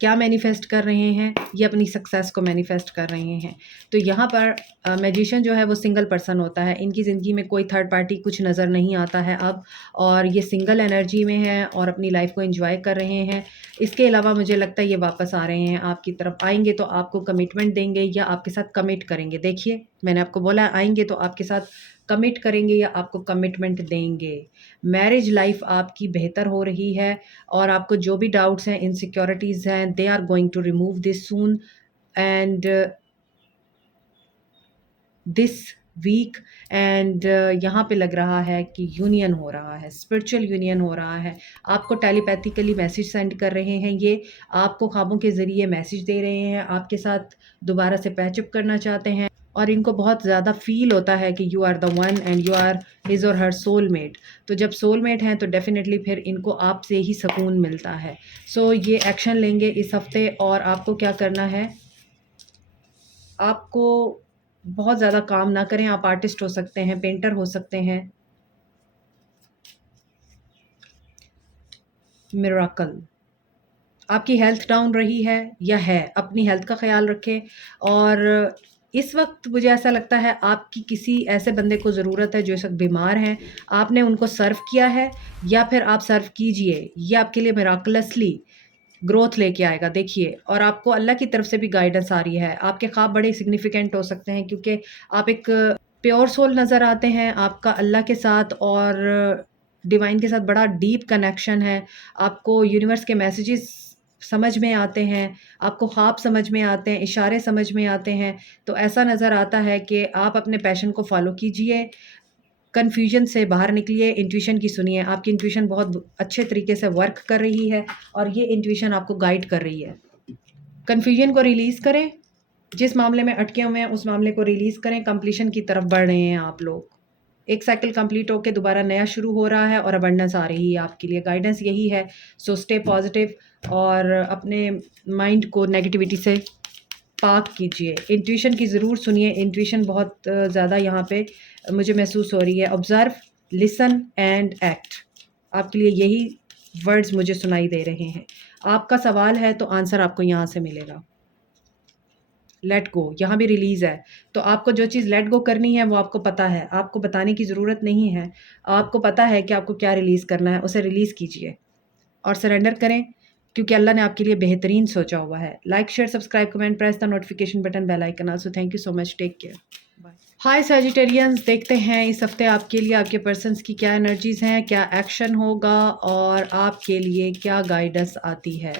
क्या मैनिफेस्ट कर रहे हैं, ये अपनी सक्सेस को मैनिफेस्ट कर रहे हैं। तो यहाँ पर मैजिशियन जो है वो सिंगल पर्सन होता है, इनकी ज़िंदगी में कोई थर्ड पार्टी कुछ नज़र नहीं आता है अब, और ये सिंगल एनर्जी में है और अपनी लाइफ को एंजॉय कर रहे हैं। इसके अलावा मुझे लगता है ये वापस आ रहे हैं आपकी तरफ, आएंगे तो आपको कमिटमेंट देंगे या आपके साथ कमिट करेंगे। देखिए मैंने आपको बोला आएंगे तो आपके साथ कमिट करेंगे या आपको कमिटमेंट देंगे। मैरिज लाइफ आपकी बेहतर हो रही है और आपको जो भी डाउट्स हैं, इनसिक्योरिटीज़ हैं, they are going to remove this soon and this weekend यहाँ पे लग रहा है कि यूनियन हो रहा है, स्पिरिचुअल यूनियन हो रहा है। आपको टेलीपैथिकली मैसेज सेंड कर रहे हैं, ये आपको ख्वाबों के ज़रिए मैसेज दे रहे हैं, आपके साथ दोबारा से पैचअप करना चाहते हैं और इनको बहुत ज़्यादा फ़ील होता है कि you are the one and you are his और हर सोलमेट। तो जब सोलमेट हैं तो डेफ़िनेटली फिर इनको आपसे ही सुकून मिलता है। सो ये एक्शन लेंगे इस हफ़्ते, और आपको क्या करना है, आपको बहुत ज़्यादा काम ना करें। आप आर्टिस्ट हो सकते हैं, पेंटर हो सकते हैं। मिरेकल, आपकी हेल्थ डाउन रही है या है, अपनी हेल्थ का ख़्याल रखें। और इस वक्त मुझे ऐसा लगता है आपकी किसी ऐसे बंदे को ज़रूरत है जो इस वक्त बीमार हैं, आपने उनको सर्व किया है या फिर आप सर्व कीजिए, ये आपके लिए मिराकलसली ग्रोथ लेके आएगा। देखिए, और आपको अल्लाह की तरफ से भी गाइडेंस आ रही है। आपके ख्वाब बड़े सिग्निफिकेंट हो सकते हैं क्योंकि आप एक प्योर सोल नज़र आते हैं, आपका अल्लाह के साथ और डिवाइन के साथ बड़ा डीप कनेक्शन है। आपको यूनिवर्स के मैसेजेस समझ में आते हैं, आपको ख्वाब समझ में आते हैं, इशारे समझ में आते हैं। तो ऐसा नज़र आता है कि आप अपने पैशन को फ़ॉलो कीजिए, कन्फ्यूजन से बाहर निकलिए, इंट्यूशन की सुनिए। आपकी इंट्यूशन बहुत अच्छे तरीके से वर्क कर रही है और ये इंट्यूशन आपको गाइड कर रही है। कन्फ्यूजन को रिलीज़ करें, जिस मामले में अटके हुए हैं उस मामले को रिलीज़ करें। कंप्लीशन की तरफ बढ़ रहे हैं आप लोग, एक साइकिल कंप्लीट होके दोबारा नया शुरू हो रहा है और अबंडेंस आ रही है आपके लिए। गाइडेंस यही है। सो स्टे पॉजिटिव और अपने माइंड को नेगेटिविटी से पाक कीजिए। इंट्यूशन की ज़रूर सुनिए, इंट्यूशन बहुत ज़्यादा यहाँ पे मुझे महसूस हो रही है। ऑब्ज़र्व, लिसन एंड एक्ट, आपके लिए यही वर्ड्स मुझे सुनाई दे रहे हैं। आपका सवाल है तो आंसर आपको यहाँ से मिलेगा। लेट गो, यहाँ भी रिलीज़ है। तो आपको जो चीज़ लेट गो करनी है वो आपको पता है, आपको बताने की ज़रूरत नहीं है। आपको पता है कि आपको क्या रिलीज़ करना है, उसे रिलीज़ कीजिए और सरेंडर करें क्योंकि अल्लाह ने आपके लिए बेहतरीन सोचा हुआ है। Like, share, subscribe, comment, press the notification button, bell icon. Also thank you so much, take care, bye. Hi Sagittarians, देखते हैं इस हफ्ते आपके लिए आपके पर्सन्स की क्या एनर्जीज़ हैं, क्या एक्शन होगा और आपके लिए क्या गाइडेंस आती है।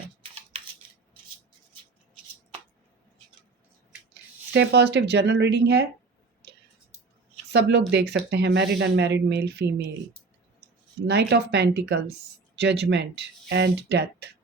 स्टे पॉजिटिव जनरल रीडिंग है, सब लोग देख सकते हैं, married unmarried, male female. Knight of pentacles, judgement and death.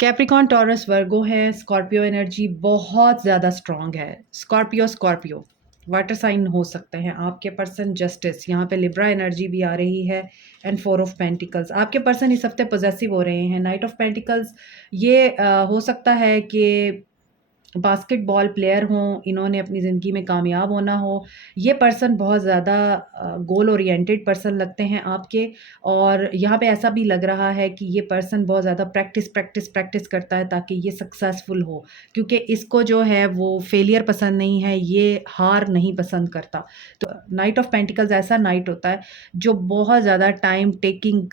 Capricorn, Taurus, Virgo है। स्कॉर्पियो एनर्जी बहुत ज़्यादा स्ट्रॉन्ग है। स्कॉर्पियो वाटर साइन हो सकते हैं आपके पर्सन। जस्टिस, यहाँ पे लिब्रा एनर्जी भी आ रही है एंड 4 ऑफ पेंटिकल्स। आपके पर्सन इस हफ्ते पॉजेसिव हो रहे हैं। नाइट ऑफ पेंटिकल्स, ये हो सकता है कि बास्केटबॉल प्लेयर हों, इन्होंने अपनी ज़िंदगी में कामयाब होना हो। ये पर्सन बहुत ज़्यादा गोल ओरिएंटेड पर्सन लगते हैं आपके, और यहाँ पे ऐसा भी लग रहा है कि ये पर्सन बहुत ज़्यादा प्रैक्टिस करता है ताकि ये सक्सेसफुल हो, क्योंकि इसको जो है वो फेलियर पसंद नहीं है, ये हार नहीं पसंद करता। तो नाइट ऑफ पेंटिकल्स ऐसा नाइट होता है जो बहुत ज़्यादा टाइम टेकिंग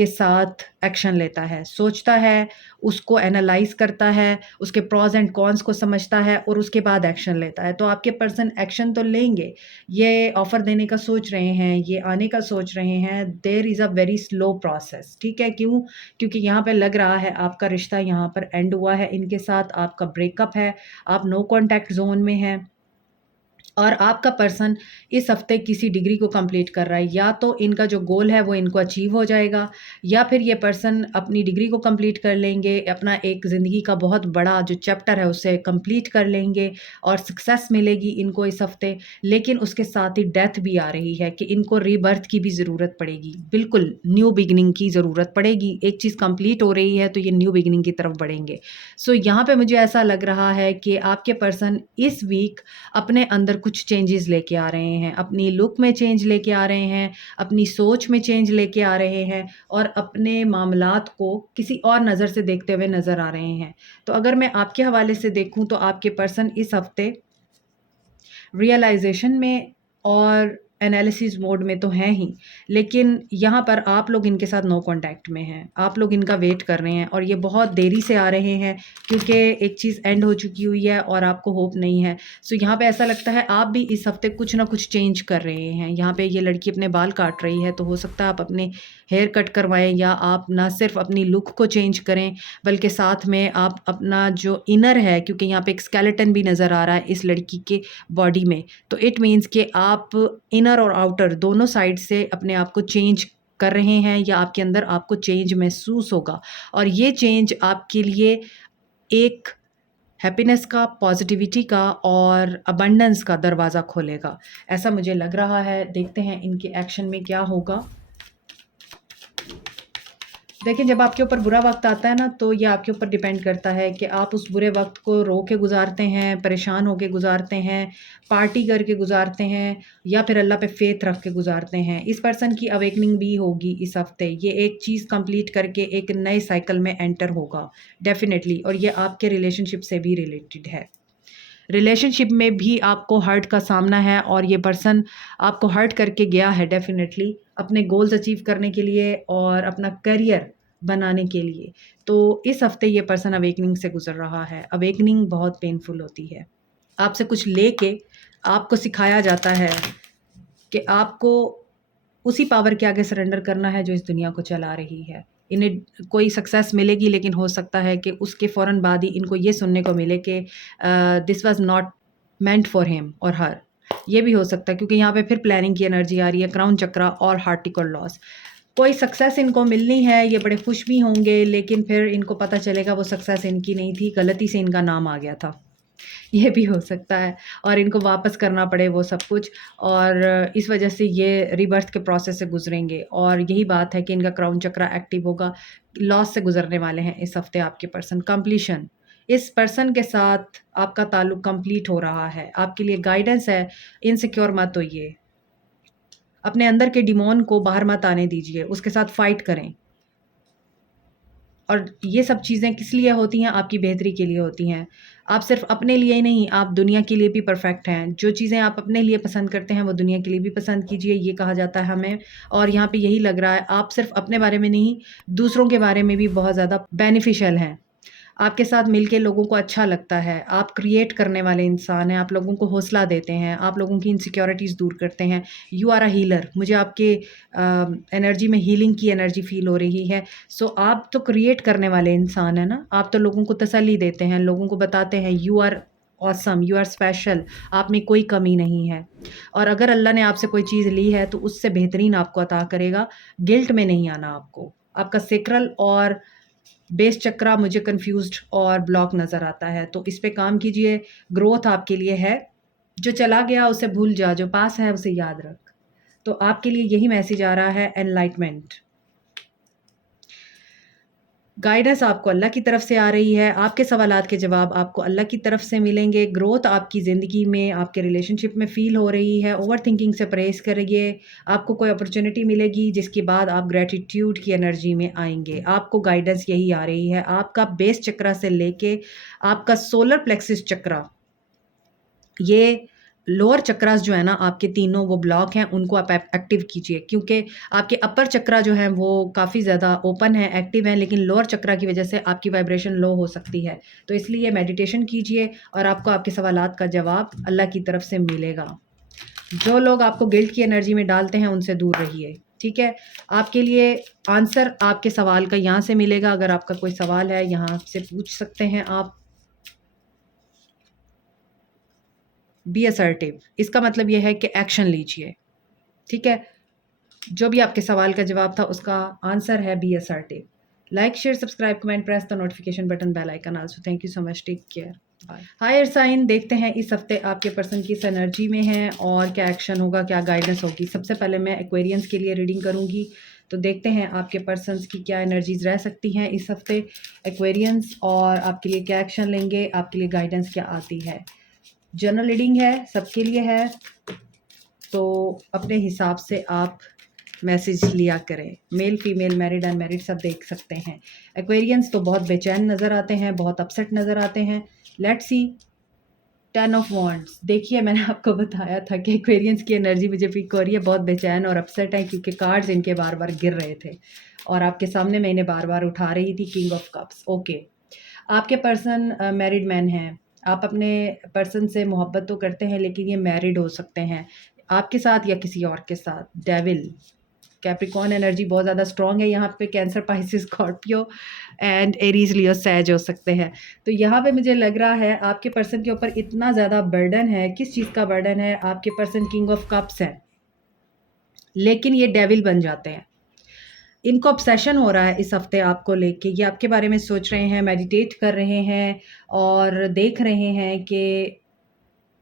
आपके साथ एक्शन लेता है, सोचता है, उसको एनालाइज़ करता है, उसके प्रोज़ एंड कॉन्स को समझता है और उसके बाद एक्शन लेता है। तो आपके पर्सन एक्शन तो लेंगे, ये ऑफ़र देने का सोच रहे हैं, ये आने का सोच रहे हैं, there is a very slow process, ठीक है? क्यों? क्योंकि यहाँ पे लग रहा है आपका रिश्ता यहाँ पर एंड हुआ है इनके साथ, आपका ब्रेकअप है, आप नो कॉन्टैक्ट ज़ोन में हैं। और आपका पर्सन इस हफ्ते किसी डिग्री को कंप्लीट कर रहा है, या तो इनका जो गोल है वो इनको अचीव हो जाएगा, या फिर ये पर्सन अपनी डिग्री को कंप्लीट कर लेंगे, अपना एक ज़िंदगी का बहुत बड़ा जो चैप्टर है उसे कंप्लीट कर लेंगे और सक्सेस मिलेगी इनको इस हफ्ते। लेकिन उसके साथ ही डेथ भी आ रही है कि इनको रीबर्थ की भी ज़रूरत पड़ेगी, बिल्कुल न्यू बिगिनिंग की ज़रूरत पड़ेगी। एक चीज़ कंप्लीट हो रही है तो ये न्यू बिगिनिंग की तरफ बढ़ेंगे। सो यहाँ पे मुझे ऐसा लग रहा है कि आपके पर्सन इस वीक अपने अंदर कुछ चेंजेस लेके आ रहे हैं, अपनी लुक में चेंज लेके आ रहे हैं, अपनी सोच में चेंज लेके आ रहे हैं और अपने मामलात को किसी और नज़र से देखते हुए नज़र आ रहे हैं। तो अगर मैं आपके हवाले से देखूँ तो आपके पर्सन इस हफ़्ते रियलाइज़ेशन में और एनालिसिस मोड में तो हैं ही, लेकिन यहाँ पर आप लोग इनके साथ नो कॉन्टैक्ट में हैं। आप लोग इनका वेट कर रहे हैं और ये बहुत देरी से आ रहे हैं क्योंकि एक चीज़ एंड हो चुकी हुई है और आपको होप नहीं है। सो यहाँ पे ऐसा लगता है आप भी इस हफ़्ते कुछ ना कुछ चेंज कर रहे हैं। यहाँ पे ये लड़की अपने बाल काट रही है, तो हो सकता है आप अपने हेयर कट करवाएँ या आप ना सिर्फ़ अपनी लुक को चेंज करें, बल्कि साथ में आप अपना जो इनर है, क्योंकि यहाँ पे एक स्केलेटन भी नज़र आ रहा है इस लड़की के बॉडी में, तो इट मीन्स कि आप इनर और आउटर दोनों साइड से अपने आप को चेंज कर रहे हैं या आपके अंदर आपको चेंज महसूस होगा और ये चेंज आपके लिए एक हैप्पीनेस का, पॉजिटिविटी का और अबंडेंस का दरवाज़ा खोलेगा, ऐसा मुझे लग रहा है। देखते हैं इनके एक्शन में क्या होगा। देखिए, जब आपके ऊपर बुरा वक़्त आता है ना, तो ये आपके ऊपर डिपेंड करता है कि आप उस बुरे वक़्त को रो के गुज़ारते हैं, परेशान होके गुज़ारते हैं, पार्टी करके गुज़ारते हैं या फिर अल्लाह पे फ़ेथ रख के गुज़ारते हैं। इस पर्सन की अवेकनिंग भी होगी इस हफ़्ते। ये एक चीज़ कंप्लीट करके एक नए साइकिल में एंटर होगा डेफ़िनेटली, और ये आपके रिलेशनशिप से भी रिलेटेड है। रिलेशनशिप में भी आपको हर्ट का सामना है और ये पर्सन आपको हर्ट करके गया है डेफ़िनेटली, अपने गोल्स अचीव करने के लिए और अपना करियर बनाने के लिए। तो इस हफ़्ते ये पर्सन अवेकनिंग से गुज़र रहा है। अवेकनिंग बहुत पेनफुल होती है। आपसे कुछ लेके आपको सिखाया जाता है कि आपको उसी पावर के आगे सरेंडर करना है जो इस दुनिया को चला रही है। इन्हें कोई सक्सेस मिलेगी, लेकिन हो सकता है कि उसके फ़ौरन बाद ही इनको ये सुनने को मिले कि this was not meant for him और हर। ये भी हो सकता है क्योंकि यहाँ पे फिर प्लानिंग की एनर्जी आ रही है, क्राउन चक्रा और हार्टिकल लॉस। कोई सक्सेस इनको मिलनी है, ये बड़े खुश भी होंगे, लेकिन फिर इनको पता चलेगा वो सक्सेस इनकी नहीं थी, गलती से इनका नाम आ गया था। ये भी हो सकता है और इनको वापस करना पड़े वो सब कुछ, और इस वजह से ये रीबर्थ के प्रोसेस से गुजरेंगे और यही बात है कि इनका क्राउन चक्रा एक्टिव होगा। लॉस से गुजरने वाले हैं इस हफ्ते आपके पर्सन। कंप्लीशन, इस पर्सन के साथ आपका ताल्लुक कंप्लीट हो रहा है, आपके लिए गाइडेंस है। इनसिक्योर मत होइए, अपने अंदर के डिमोन को बाहर मत आने दीजिए, उसके साथ फाइट करें। और ये सब चीज़ें किस लिए होती हैं? आपकी बेहतरी के लिए होती हैं। आप सिर्फ़ अपने लिए ही नहीं, आप दुनिया के लिए भी परफ़ेक्ट हैं। जो चीज़ें आप अपने लिए पसंद करते हैं, वो दुनिया के लिए भी पसंद कीजिए, ये कहा जाता है हमें। और यहाँ पे यही लग रहा है, आप सिर्फ़ अपने बारे में नहीं, दूसरों के बारे में भी बहुत ज़्यादा बेनिफिशियल हैं। आपके साथ मिलके लोगों को अच्छा लगता है, आप क्रिएट करने वाले इंसान हैं, आप लोगों को हौसला देते हैं, आप लोगों की इनसिक्योरिटीज़ दूर करते हैं। यू आर अ हीलर, मुझे आपके एनर्जी में हीलिंग की एनर्जी फ़ील हो रही है। सो आप तो क्रिएट करने वाले इंसान हैं ना, आप तो लोगों को तसल्ली देते हैं, लोगों को बताते हैं you are awesome, you are special, आप में कोई कमी नहीं है। और अगर अल्लाह ने आपसे कोई चीज़ ली है तो उससे बेहतरीन आपको अता करेगा, गिल्ट में नहीं आना आपको। आपका सेक्रल और बेस चक्रा मुझे कन्फ्यूज़्ड और ब्लॉक नज़र आता है, तो इस पे काम कीजिए। ग्रोथ आपके लिए है, जो चला गया उसे भूल जा, जो पास है उसे याद रख। तो आपके लिए यही मैसेज आ रहा है, एनलाइटमेंट। गाइडेंस आपको अल्लाह की तरफ से आ रही है, आपके सवालात के जवाब आपको अल्लाह की तरफ से मिलेंगे। ग्रोथ आपकी ज़िंदगी में, आपके रिलेशनशिप में फ़ील हो रही है। ओवरथिंकिंग से परहेज़ करिए। आपको कोई अपॉर्च्युनिटी मिलेगी जिसके बाद आप ग्रैटिट्यूड की एनर्जी में आएँगे। आपको गाइडेंस यही आ रही है। आपका बेस चक्रा से लेके आपका सोलर प्लेक्सिस चक्रा, ये लोअर चक्रास जो है ना आपके तीनों वो ब्लॉक हैं, उनको आप एक्टिव कीजिए, क्योंकि आपके अपर चक्रा जो है वो काफ़ी ज़्यादा ओपन है, एक्टिव है, लेकिन लोअर चक्रा की वजह से आपकी वाइब्रेशन लो हो सकती है। तो इसलिए मेडिटेशन कीजिए और आपको आपके सवालात का जवाब अल्लाह की तरफ से मिलेगा। जो लोग आपको गिल्ट की एनर्जी में डालते हैं उनसे दूर रहिए, ठीक है। आपके लिए आंसर आपके सवाल का यहाँ से मिलेगा। अगर आपका कोई सवाल है यहाँ से पूछ सकते हैं आप। बी असर्टिव, इसका मतलब यह है कि एक्शन लीजिए, ठीक है। जो भी आपके सवाल का जवाब था उसका आंसर है be assertive. Like share subscribe comment press the notification button, bell icon also. Thank you so much, take care, bye. Higher sign, देखते हैं इस हफ्ते आपके पर्सन किस एनर्जी में है और क्या एक्शन होगा, क्या गाइडेंस होगी। सबसे पहले मैं एक्वेरियंस के लिए रीडिंग करूंगी, तो देखते हैं आपके पर्सन्स की क्या एनर्जीज रह सकती हैं इस हफ्ते एक्वेरियंस, और आपके लिए क्या एक्शन लेंगे, आपके लिए गाइडेंस क्या आती है। जनरल रीडिंग है, सबके लिए है, तो अपने हिसाब से आप मैसेज लिया करें। मेल फीमेल मैरिड अनमैरिड सब देख सकते हैं। एक्वेरियंस तो बहुत बेचैन नज़र आते हैं, बहुत अपसेट नज़र आते हैं। Let's see 10 of wands. देखिए मैंने आपको बताया था कि एक्वेरियंस की एनर्जी मुझे पिक हो रही है, बहुत बेचैन और अपसेट है, क्योंकि कार्ड्स इनके बार बार गिर रहे थे और आपके सामने मैं इन्हें बार बार उठा रही थी। King of cups, okay. आपके पर्सन मैरिड मैन हैं। आप अपने पर्सन से मोहब्बत तो करते हैं, लेकिन ये मैरिड हो सकते हैं आपके साथ या किसी और के साथ। डेविल, कैप्रिकॉर्न एनर्जी बहुत ज़्यादा स्ट्रॉन्ग है यहाँ पे। Cancer, Pisces, Scorpio and Aries, Leo, Sag हो सकते हैं। तो यहाँ पे मुझे लग रहा है आपके पर्सन के ऊपर इतना ज़्यादा बर्डन है। किस चीज़ का बर्डन है? आपके पर्सन किंग ऑफ कप्स है, लेकिन ये डेविल बन जाते हैं। इनको ऑब्सेशन हो रहा है इस हफ्ते आपको लेके। ये आपके बारे में सोच रहे हैं, मेडिटेट कर रहे हैं और देख रहे हैं कि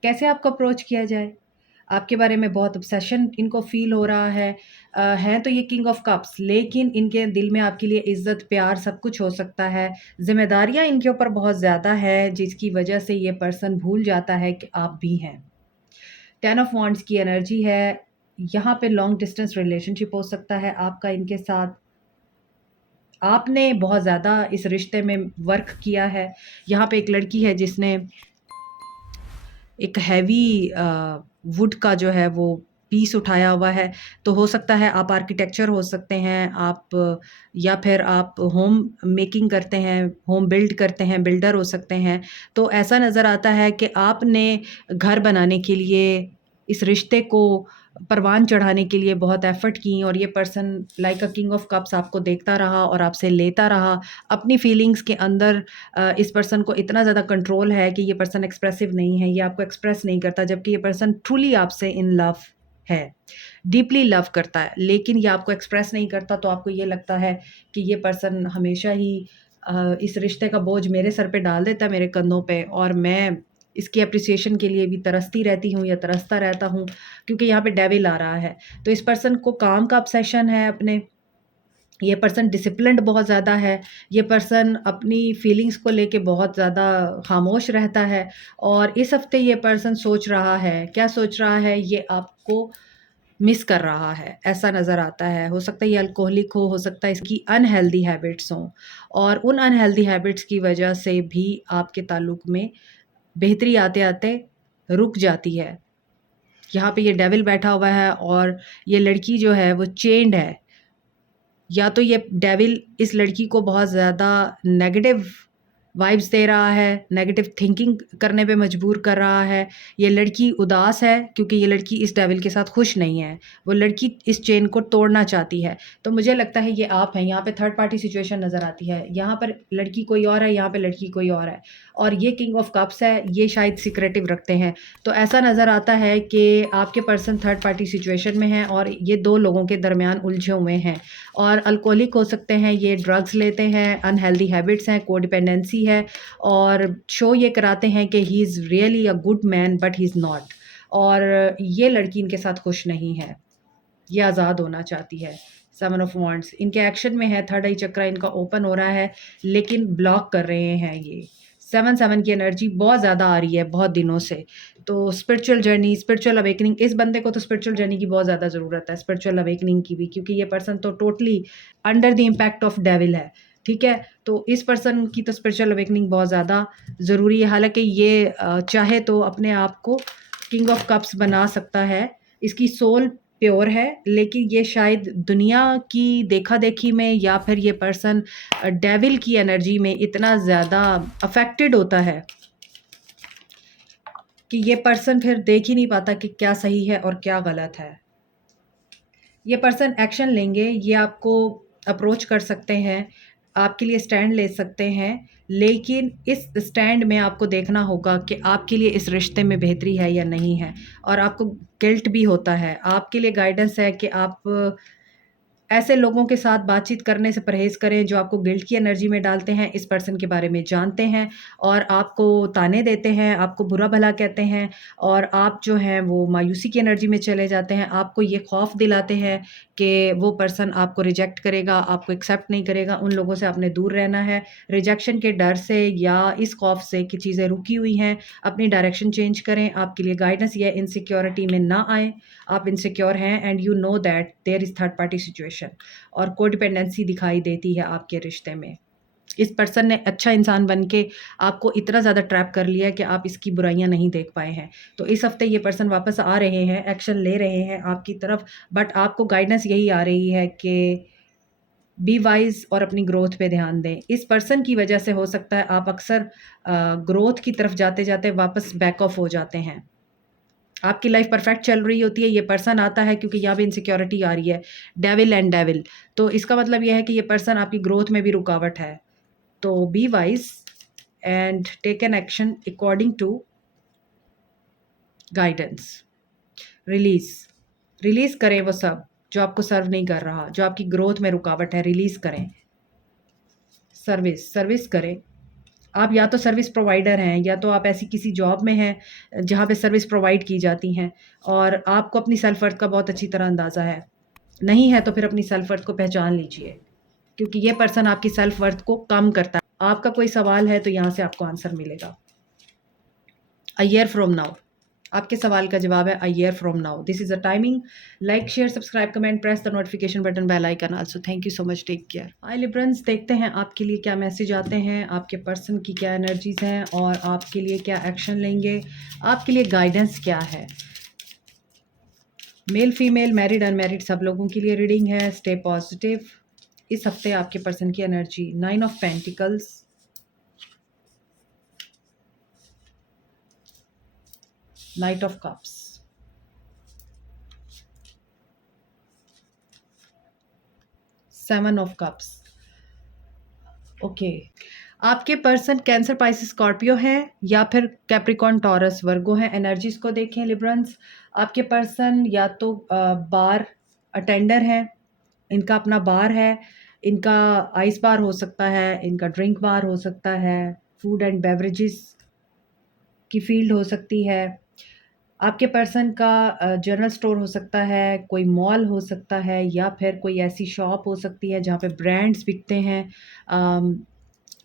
कैसे आपको अप्रोच किया जाए। आपके बारे में बहुत ऑब्सेशन इनको फ़ील हो रहा है। हैं तो ये किंग ऑफ कप्स, लेकिन इनके दिल में आपके लिए इज़्ज़त, प्यार सब कुछ हो सकता है। ज़िम्मेदारियाँ इनके ऊपर बहुत ज़्यादा है, जिसकी वजह से ये पर्सन भूल जाता है कि आप भी हैं। 10 ऑफ वॉन्ड्स की एनर्जी है। यहाँ पे लॉन्ग डिस्टेंस रिलेशनशिप हो सकता है आपका इनके साथ। आपने बहुत ज़्यादा इस रिश्ते में वर्क किया है। यहाँ पे एक लड़की है जिसने एक हैवी वुड का जो है वो पीस उठाया हुआ है। तो हो सकता है आप आर्किटेक्चर हो सकते हैं, आप या फिर आप होम मेकिंग करते हैं, होम बिल्ड करते हैं, बिल्डर हो सकते हैं। तो ऐसा नज़र आता है कि आपने घर बनाने के लिए इस रिश्ते को परवान चढ़ाने के लिए बहुत एफ़र्ट की, और ये person like a king of cups आपको देखता रहा और आपसे लेता रहा। अपनी फीलिंग्स के अंदर इस पर्सन को इतना ज़्यादा कंट्रोल है कि ये पर्सन एक्सप्रेसिव नहीं है, ये आपको एक्सप्रेस नहीं करता, जबकि ये पर्सन ट्रूली आपसे इन लव है, डीपली लव करता है, लेकिन ये आपको एक्सप्रेस नहीं करता। तो आपको ये लगता है कि ये पर्सन हमेशा ही इस रिश्ते का बोझ मेरे सर पे डाल देता है, मेरे कंधों पे, और मैं इसकी एप्रिसिएशन के लिए भी तरसती रहती हूँ या तरसता रहता हूँ, क्योंकि यहाँ पे डेविल आ रहा है। तो इस पर्सन को काम का ऑब्सेशन है अपने। ये पर्सन डिसिप्लिन्ड बहुत ज़्यादा है। ये पर्सन अपनी फीलिंग्स को लेके बहुत ज़्यादा खामोश रहता है, और इस हफ्ते ये पर्सन सोच रहा है, क्या सोच रहा है, ये आपको मिस कर रहा है, ऐसा नज़र आता है। हो सकता है ये अल्कोहलिक हो सकता है इसकी अनहेल्दी हैबिट्स हों, और उन अनहेल्दी हैबिट्स की वजह से भी आपके ताल्लुक में बेहतरी आते-आते रुक जाती है। यहाँ पे ये डेविल बैठा हुआ है और ये लड़की जो है वो चेन्ड है। या तो ये डेविल इस लड़की को बहुत ज़्यादा नेगेटिव वाइब्स दे रहा है, नेगेटिव थिंकिंग करने पे मजबूर कर रहा है। ये लड़की उदास है क्योंकि ये लड़की इस डेविल के साथ खुश नहीं है। वो लड़की इस चेन को तोड़ना चाहती है। तो मुझे लगता है ये आप हैं। यहाँ पे थर्ड पार्टी सिचुएशन नज़र आती है। यहाँ पर लड़की कोई और है, यहाँ पे लड़की कोई और है, और ये किंग ऑफ कप्स है, ये शायद सीक्रेटिव रखते हैं। तो ऐसा नज़र आता है कि आपके पर्सन थर्ड पार्टी सिचुएशन में है और ये 2 लोगों के दरमियान उलझे हुए हैं, और अल्कोहलिक हो सकते हैं, ये ड्रग्स लेते हैं, अनहेल्दी हैबिट्स हैं, कोडिपेंडेंसी है, और शो ये कराते हैं कि he is really a good man but he is not. और ये लड़की इनके साथ खुश नहीं है, ये आज़ाद होना चाहती है। 7 ऑफ वांड्स इनके एक्शन में है। थर्ड आई चक्रा इनका ओपन हो रहा है, लेकिन ब्लॉक कर रहे हैं ये। 7-7 की एनर्जी बहुत ज़्यादा आ रही है बहुत दिनों से। तो स्पिरिचुअल जर्नी, स्पिरिचुअल अवेकनिंग, इस बंदे को तो स्पिरिचुअल जर्नी की बहुत ज़्यादा ज़रूरत है, स्पिरिचुअल अवेकनिंग की भी, क्योंकि ये पर्सन तो totally under the impact of devil है, ठीक है? तो इस पर्सन की तो स्पिरिचुअल अवेकनिंग बहुत ज़्यादा ज़रूरी है। हालाँकि ये चाहे तो अपने आप को किंग ऑफ कप्स बना सकता है। इसकी सोल प्योर है, लेकिन ये शायद दुनिया की देखा-देखी में या फिर ये पर्सन डेविल की एनर्जी में इतना ज़्यादा अफेक्टेड होता है कि ये पर्सन फिर देख ही नहीं पाता कि क्या सही है और क्या गलत है। ये पर्सन एक्शन लेंगे, ये आपको अप्रोच कर सकते हैं, आपके लिए स्टैंड ले सकते हैं, लेकिन इस स्टैंड में आपको देखना होगा कि आपके लिए इस रिश्ते में बेहतरी है या नहीं है, और आपको गिल्ट भी होता है। आपके लिए गाइडेंस है कि आप ऐसे लोगों के साथ बातचीत करने से परहेज़ करें जो आपको गिल्ट की एनर्जी में डालते हैं, इस पर्सन के बारे में जानते हैं और आपको ताने देते हैं, आपको बुरा-भला कहते हैं, और आप जो हैं वो मायूसी की एनर्जी में चले जाते हैं। आपको ये खौफ़ दिलाते हैं कि वो पर्सन आपको रिजेक्ट करेगा, आपको एक्सेप्ट नहीं करेगा। उन लोगों से आपने दूर रहना है। रिजेक्शन के डर से या इस खौफ़ से कि चीज़ें रुकी हुई हैं, अपनी डायरेक्शन चेंज करें। आपके लिए गाइडेंस ये है, इनसिक्योरिटी में ना आएँ। आप इनसिक्योर हैं and you know that there is third party situation, और कोडिपेंडेंसी दिखाई देती है आपके रिश्ते में। इस पर्सन ने अच्छा इंसान बन के आपको इतना ज़्यादा ट्रैप कर लिया है कि आप इसकी बुराइयाँ नहीं देख पाए हैं। तो इस हफ़्ते ये पर्सन वापस आ रहे हैं, एक्शन ले रहे हैं आपकी तरफ, बट आपको गाइडेंस यही आ रही है कि बी वाइज़ और अपनी ग्रोथ पे ध्यान दें। इस पर्सन की वजह से हो सकता है आप अक्सर ग्रोथ की तरफ जाते-जाते वापस बैक ऑफ हो जाते हैं। आपकी लाइफ परफेक्ट चल रही होती है, ये पर्सन आता है क्योंकि यहाँ पे इनसिक्योरिटी आ रही है, डेविल एंड डेविल। तो इसका मतलब ये है कि ये पर्सन आपकी ग्रोथ में भी रुकावट है। तो be wise and take an action according to guidance. Release, release करें वो सब जो आपको सर्व नहीं कर रहा, जो आपकी ग्रोथ में रुकावट है, रिलीज़ करें। सर्विस, सर्विस करें। आप या तो सर्विस प्रोवाइडर हैं, या तो आप ऐसी किसी जॉब में हैं जहाँ पे सर्विस प्रोवाइड की जाती हैं और आपको अपनी सेल्फ वर्थ का बहुत अच्छी तरह अंदाज़ा है। नहीं है तो फिर अपनी सेल्फ वर्थ को पहचान लीजिए, क्योंकि ये पर्सन आपकी सेल्फ वर्थ को कम करता है। आपका कोई सवाल है तो यहाँ से आपको आंसर मिलेगा। अ ईयर फ्रॉम नाउ, आपके सवाल का जवाब है a year from now. This is a timing. Like, share, subscribe, comment, press the notification button, bell icon also. Thank you so much, take care. Hi Librans, देखते हैं आपके लिए क्या मैसेज आते हैं, आपके पर्सन की क्या एनर्जीज हैं और आपके लिए क्या एक्शन लेंगे, आपके लिए गाइडेंस क्या है। मेल, फीमेल, मैरिड, अनमैरिड सब लोगों के लिए रीडिंग है। Stay positive. इस हफ्ते आपके पर्सन की energy, 9 of pentacles, night of cups, 7 of cups. Okay, आपके पर्सन कैंसर, पाइसिस, स्कॉर्पियो है या फिर कैप्रिकॉर्न, टॉरस, वर्गो है। एनर्जीज को देखें लिब्रंस। आपके पर्सन या तो बार अटेंडर है, इनका अपना बार है, इनका आइस बार हो सकता है, इनका ड्रिंक बार हो सकता है, फूड एंड बेवरेजेस की फील्ड हो सकती है। आपके पर्सन का जनरल स्टोर हो सकता है, कोई मॉल हो सकता है, या फिर कोई ऐसी शॉप हो सकती है जहाँ पे ब्रांड्स बिकते हैं।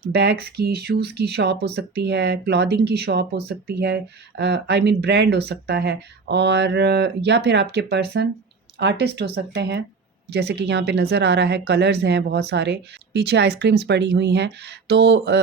बैग्स की, शूज़ की शॉप हो सकती है, क्लॉथिंग की शॉप हो सकती है, आई मीन ब्रांड हो सकता है। और या फिर आपके पर्सन आर्टिस्ट हो सकते हैं, जैसे कि यहाँ पे नज़र आ रहा है, कलर्स हैं बहुत सारे, पीछे आइसक्रीम्स पड़ी हुई हैं। तो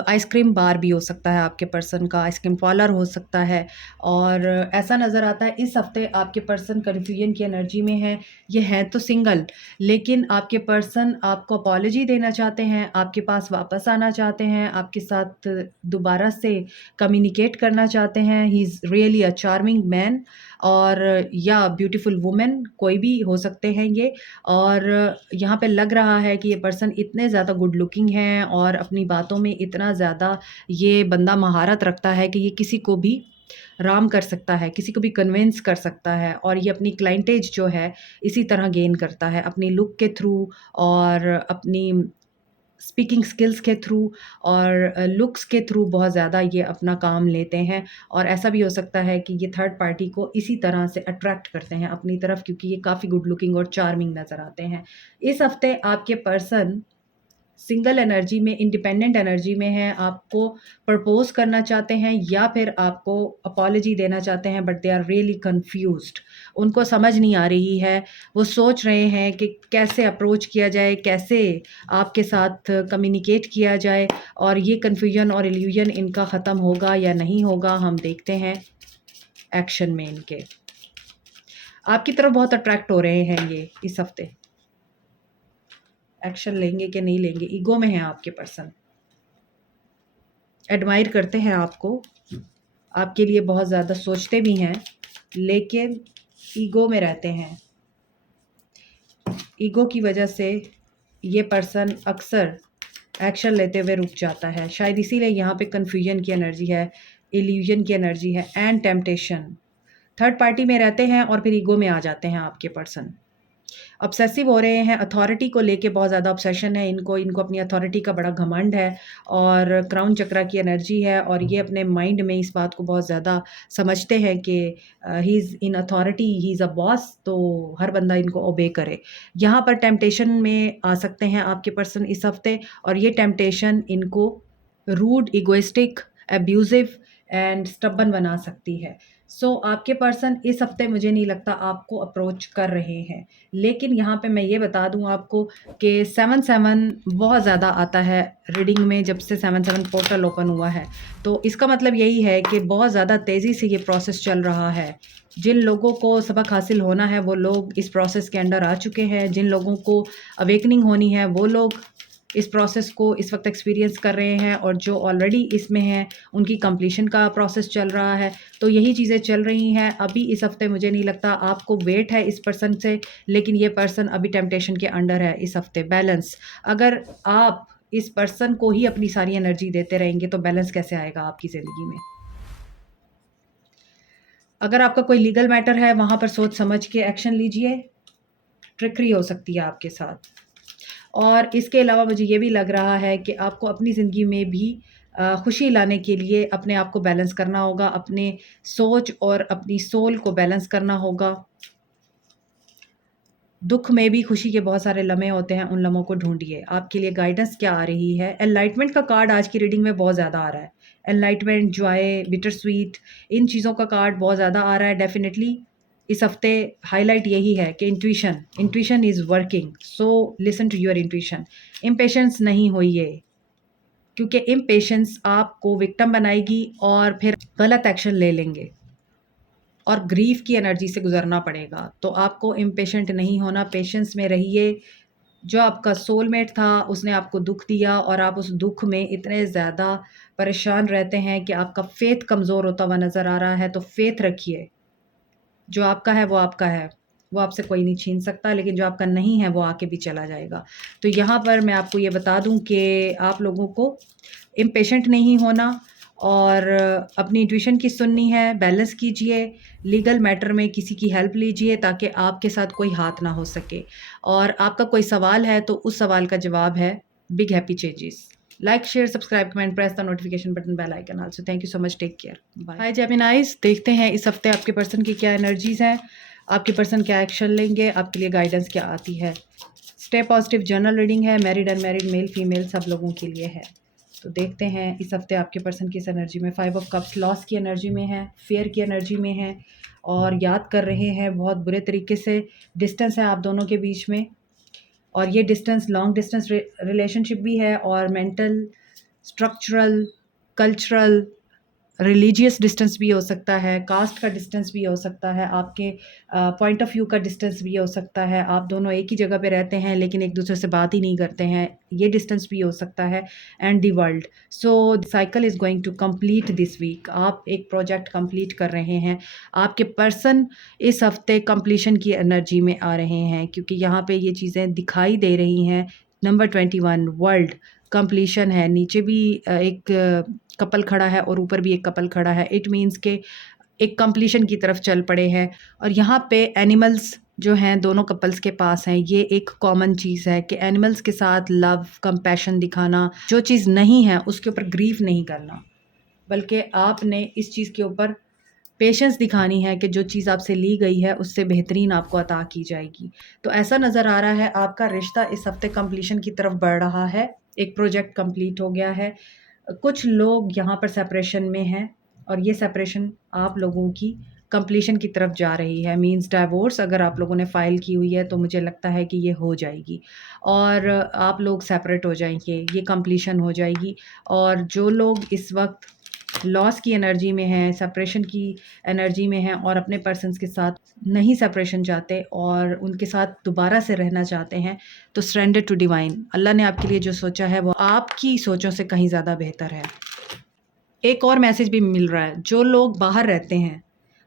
आइसक्रीम बार भी हो सकता है आपके पर्सन का, आइसक्रीम पार्लर हो सकता है। और ऐसा नज़र आता है इस हफ्ते आपके पर्सन कन्फ्यूजन की एनर्जी में है। ये हैं तो सिंगल, लेकिन आपके पर्सन आपको अपॉलजी देना चाहते हैं, आपके पास वापस आना चाहते हैं, आपके साथ दोबारा से कम्युनिकेट करना चाहते हैं। He is really a charming man, और या ब्यूटीफुल वुमेन, कोई भी हो सकते हैं ये। और यहाँ पे लग रहा है कि ये पर्सन इतने ज़्यादा गुड लुकिंग हैं और अपनी बातों में इतना ज़्यादा ये बंदा महारत रखता है कि ये किसी को भी राम कर सकता है, किसी को भी कन्विंस कर सकता है, और ये अपनी क्लाइंटेज जो है इसी तरह गेन करता है, अपनी लुक के थ्रू और अपनी स्पीकिंग स्किल्स के थ्रू और लुक्स के थ्रू बहुत ज़्यादा ये अपना काम लेते हैं। और ऐसा भी हो सकता है कि ये थर्ड पार्टी को इसी तरह से अट्रैक्ट करते हैं अपनी तरफ, क्योंकि ये काफ़ी गुड लुकिंग और चार्मिंग नज़र आते हैं। इस हफ्ते आपके पर्सन सिंगल एनर्जी में, इंडिपेंडेंट एनर्जी में हैं, आपको प्रपोज़ करना चाहते हैं या फिर आपको अपॉलजी देना चाहते हैं, but they are really confused. उनको समझ नहीं आ रही है, वो सोच रहे हैं कि कैसे अप्रोच किया जाए, कैसे आपके साथ कम्युनिकेट किया जाए, और ये कन्फ्यूजन और इल्यूजन इनका ख़त्म होगा या नहीं होगा, हम देखते हैं। एक्शन में इनके आपकी तरफ बहुत अट्रैक्ट हो रहे हैं ये इस हफ्ते। एक्शन लेंगे कि नहीं लेंगे, ईगो में है आपके पर्सन, एडमायर करते हैं आपको, आपके लिए बहुत ज़्यादा सोचते भी हैं, लेकिन ईगो में रहते हैं। ईगो की वजह से ये पर्सन अक्सर एक्शन लेते हुए रुक जाता है, शायद इसीलिए यहाँ पे कन्फ्यूजन की एनर्जी है, इल्यूजन की एनर्जी है एंड टेम्पटेशन। थर्ड पार्टी में रहते हैं और फिर ईगो में आ जाते हैं आपके पर्सन। ऑब्सेसिव हो रहे हैं, अथॉरिटी को लेके बहुत ज़्यादा ऑब्सेशन है इनको, इनको अपनी अथॉरिटी का बड़ा घमंड है और क्राउन चक्रा की एनर्जी है और ये अपने माइंड में इस बात को बहुत ज़्यादा समझते हैं कि he is in authority, he is a boss, तो हर बंदा इनको ओबे करे। यहाँ पर टेम्पटेशन में आ सकते हैं आपके पर्सन इस हफ्ते और ये टेम्पटेशन इनको rude, egoistic, abusive and stubborn बना सकती है। आपके पर्सन इस हफ्ते मुझे नहीं लगता आपको अप्रोच कर रहे हैं, लेकिन यहाँ पे मैं ये बता दूँ आपको कि 7-7 बहुत ज़्यादा आता है रीडिंग में, जब से 7-7 पोर्टल ओपन हुआ है। तो इसका मतलब यही है कि बहुत ज़्यादा तेज़ी से ये प्रोसेस चल रहा है। जिन लोगों को सबक हासिल होना है वो लोग इस प्रोसेस के अंडर आ चुके हैं, जिन लोगों को अवेकनिंग होनी है वो लोग इस प्रोसेस को इस वक्त एक्सपीरियंस कर रहे हैं और जो ऑलरेडी इसमें हैं उनकी कंप्लीशन का प्रोसेस चल रहा है। तो यही चीज़ें चल रही हैं अभी इस हफ्ते। मुझे नहीं लगता आपको वेट है इस पर्सन से, लेकिन ये पर्सन अभी टेम्पटेशन के अंडर है इस हफ्ते। बैलेंस, अगर आप इस पर्सन को ही अपनी सारी एनर्जी देते रहेंगे तो बैलेंस कैसे आएगा आपकी ज़िंदगी में। अगर आपका कोई लीगल मैटर है वहाँ पर सोच समझ के एक्शन लीजिए, ट्रिकरी हो सकती है आपके साथ। और इसके अलावा मुझे ये भी लग रहा है कि आपको अपनी ज़िंदगी में भी खुशी लाने के लिए अपने आप को बैलेंस करना होगा, अपने सोच और अपनी सोल को बैलेंस करना होगा। दुख में भी खुशी के बहुत सारे लम्हे होते हैं, उन लम्हों को ढूंढिए। आपके लिए गाइडेंस क्या आ रही है? एनलाइटमेंट का कार्ड आज की रीडिंग में बहुत ज़्यादा आ रहा है। एनलाइटमेंट, जॉय, बिटर स्वीट, इन चीज़ों का कार्ड बहुत ज़्यादा आ रहा है। डेफिनेटली इस हफ्ते हाईलाइट यही है कि intuition is working, so listen to your intuition. Impatience नहीं होइए, क्योंकि इम्पेशेंस आपको विक्टिम बनाएगी और फिर गलत एक्शन ले लेंगे और ग्रीफ की एनर्जी से गुजरना पड़ेगा। तो आपको इम्पेशेंट नहीं होना, पेशेंस में रहिए। जो आपका सोलमेट था उसने आपको दुख दिया और आप उस दुख में इतने ज़्यादा परेशान रहते हैं कि आपका फेथ कमज़ोर होता हुआ नज़र आ रहा है। तो फेथ रखिए, जो आपका है वो आपका है, वो आपसे कोई नहीं छीन सकता, लेकिन जो आपका नहीं है वो आके भी चला जाएगा। तो यहाँ पर मैं आपको ये बता दूँ कि आप लोगों को इम्पेशेंट नहीं होना और अपनी इंट्यूशन की सुननी है। बैलेंस कीजिए, लीगल मैटर में किसी की हेल्प लीजिए ताकि आपके साथ कोई हाथ ना हो सके। और आपका कोई सवाल है तो उस सवाल का जवाब है big happy changes. Like, share, subscribe, comment, press the notification button, bell icon also. Thank you so much, take care, bye. Hi Geminis, देखते हैं इस हफ्ते आपके पर्सन की क्या एनर्जीज हैं, आपके पर्सन क्या एक्शन लेंगे, आपके लिए गाइडेंस क्या आती है। स्टे पॉजिटिव जनरल रीडिंग है, मैरिड अनमैरिड, मेल फीमेल सब लोगों के लिए है। तो देखते हैं इस हफ्ते आपके पर्सन किस एनर्जी में। 5 ऑफ कप्स लॉस की एनर्जी में है, फेयर की एनर्जी में है और याद कर रहे हैं बहुत बुरे तरीके से। डिस्टेंस है आप दोनों के बीच में और ये डिस्टेंस लॉन्ग डिस्टेंस रिलेशनशिप भी है और mental, structural, cultural, religious distance भी हो सकता है, कास्ट का डिस्टेंस भी हो सकता है, आपके पॉइंट ऑफ व्यू का डिस्टेंस भी हो सकता है। आप दोनों एक ही जगह पे रहते हैं लेकिन एक दूसरे से बात ही नहीं करते हैं, ये डिस्टेंस भी हो सकता है। And the world, so cycle is going to complete this week. आप एक प्रोजेक्ट कंप्लीट कर रहे हैं, आपके पर्सन इस हफ्ते कंप्लीशन की एनर्जी में आ रहे हैं, क्योंकि यहाँ पे ये चीज़ें दिखाई दे रही हैं। नंबर 21 वर्ल्ड कंप्लीशन है, नीचे भी एक कपल खड़ा है और ऊपर भी एक कपल खड़ा है। इट मीन्स के एक कंप्लीशन की तरफ चल पड़े हैं। और यहाँ पे एनिमल्स जो हैं दोनों कपल्स के पास हैं, ये एक कॉमन चीज़ है कि एनिमल्स के साथ लव, कंपैशन दिखाना, जो चीज़ नहीं है उसके ऊपर ग्रीफ नहीं करना, बल्कि आपने इस चीज़ के ऊपर पेशेंस दिखानी है कि जो चीज़ आपसे ली गई है उससे बेहतरीन आपको अता की जाएगी। तो ऐसा नज़र आ रहा है आपका रिश्ता इस हफ्ते कंप्लीशन की तरफ बढ़ रहा है, एक प्रोजेक्ट कंप्लीट हो गया है। कुछ लोग यहाँ पर सेपरेशन में हैं और ये सेपरेशन आप लोगों की कंप्लीशन की तरफ जा रही है। मींस डाइवोर्स अगर आप लोगों ने फ़ाइल की हुई है तो मुझे लगता है कि ये हो जाएगी और आप लोग सेपरेट हो जाएंगे, ये कंप्लीशन हो जाएगी। और जो लोग इस वक्त लॉस की एनर्जी में हैं, सेपरेशन की एनर्जी में हैं और अपने पर्सन्स के साथ नहीं सेपरेशन चाहते और उनके साथ दोबारा से रहना चाहते हैं, तो सरेंडर टू डिवाइन। अल्लाह ने आपके लिए जो सोचा है वो आपकी सोचों से कहीं ज़्यादा बेहतर है। एक और मैसेज भी मिल रहा है, जो लोग बाहर रहते हैं,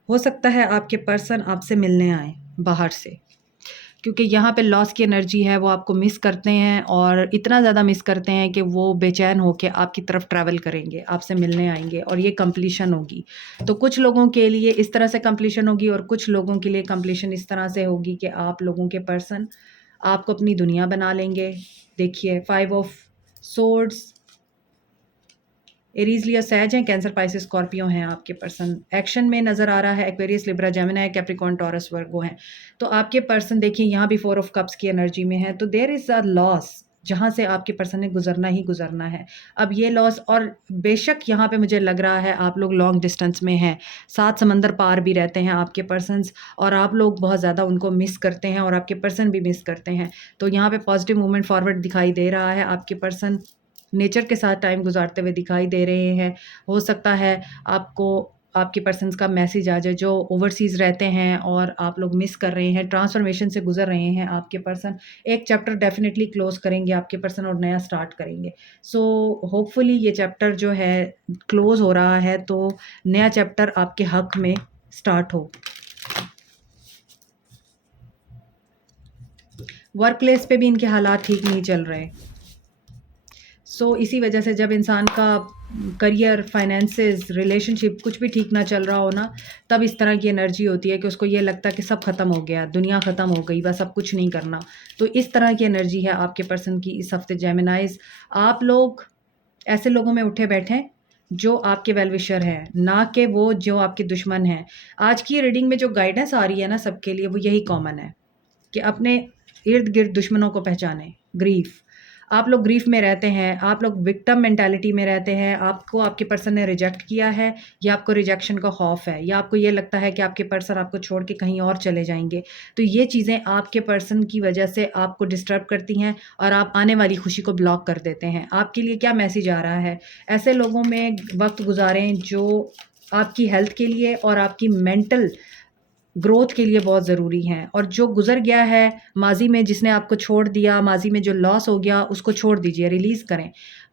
हो सकता है आपके पर्सन आपसे मिलने आए बाहर से, क्योंकि यहाँ पे लॉस की एनर्जी है, वो आपको मिस करते हैं और इतना ज़्यादा मिस करते हैं कि वो बेचैन होके आपकी तरफ ट्रैवल करेंगे, आपसे मिलने आएँगे और ये कंप्लीशन होगी। तो कुछ लोगों के लिए इस तरह से कंप्लीशन होगी और कुछ लोगों के लिए कंप्लीशन इस तरह से होगी कि आप लोगों के पर्सन आपको अपनी दुनिया बना लेंगे। देखिए 5 ऑफ सोर्ड्स, एरीज लियो सहज हैं, कैंसर पाइसेस स्कॉर्पियो हैं आपके पर्सन। एक्शन में नज़र आ रहा है Aquarius Libra Gemini Capricorn Taurus Virgo हैं। तो आपके पर्सन देखिए यहाँ भी 4 ऑफ कप्स की एनर्जी में है, तो देयर इज़ अ लॉस जहाँ से आपके पर्सन ने गुजरना ही गुजरना है। अब ये लॉस, और बेशक यहाँ पे मुझे लग रहा है आप लोग लॉन्ग डिस्टेंस में हैं, 7 समंदर पार भी रहते हैं आपके पर्सन्स और आप लोग बहुत ज़्यादा उनको मिस करते हैं और आपके पर्सन भी मिस करते हैं। तो यहाँ पे पॉजिटिव मूवमेंट फॉरवर्ड दिखाई दे रहा है, आपके पर्सन नेचर के साथ टाइम गुजारते हुए दिखाई दे रहे हैं। हो सकता है आपको आपके पर्सन्स का मैसेज आ जाए जो ओवरसीज़ रहते हैं और आप लोग मिस कर रहे हैं, ट्रांसफॉर्मेशन से गुजर रहे हैं आपके पर्सन। एक चैप्टर डेफिनेटली क्लोज करेंगे आपके पर्सन और नया स्टार्ट करेंगे। सो होपफुली ये चैप्टर जो है क्लोज हो रहा है, तो नया चैप्टर आपके हक में स्टार्ट हो। वर्क प्लेस पे भी इनके हालात ठीक नहीं चल रहे। इसी वजह से जब इंसान का करियर, फाइनेंसेस, रिलेशनशिप कुछ भी ठीक ना चल रहा हो ना, तब इस तरह की एनर्जी होती है कि उसको ये लगता है कि सब ख़त्म हो गया, दुनिया ख़त्म हो गई, बस अब कुछ नहीं करना। तो इस तरह की एनर्जी है आपके पर्सन की इस हफ्ते जेमिनाइज। आप लोग ऐसे लोगों में उठे बैठें जो आपके वेल विशर हैं, ना कि वो जो आपके दुश्मन हैं। आज की रीडिंग में जो गाइडेंस आ रही है ना सबके लिए, वो यही कॉमन है कि अपने इर्द गिर्द दुश्मनों को पहचानें। ग्रीफ, आप लोग ग्रीफ में रहते हैं, आप लोग विक्टिम मेंटालिटी में रहते हैं, आपको आपके पर्सन ने रिजेक्ट किया है या आपको रिजेक्शन का खौफ है या आपको ये लगता है कि आपके पर्सन आपको छोड़ के कहीं और चले जाएंगे। तो ये चीज़ें आपके पर्सन की वजह से आपको डिस्टर्ब करती हैं और आप आने वाली खुशी को ब्लॉक कर देते हैं। आपके लिए क्या मैसेज आ रहा है? ऐसे लोगों में वक्त गुजारें जो आपकी हेल्थ के लिए और आपकी मेंटल ग्रोथ के लिए बहुत ज़रूरी हैं, और जो गुज़र गया है माज़ी में, जिसने आपको छोड़ दिया, माज़ी में जो लॉस हो गया उसको छोड़ दीजिए, रिलीज़ करें।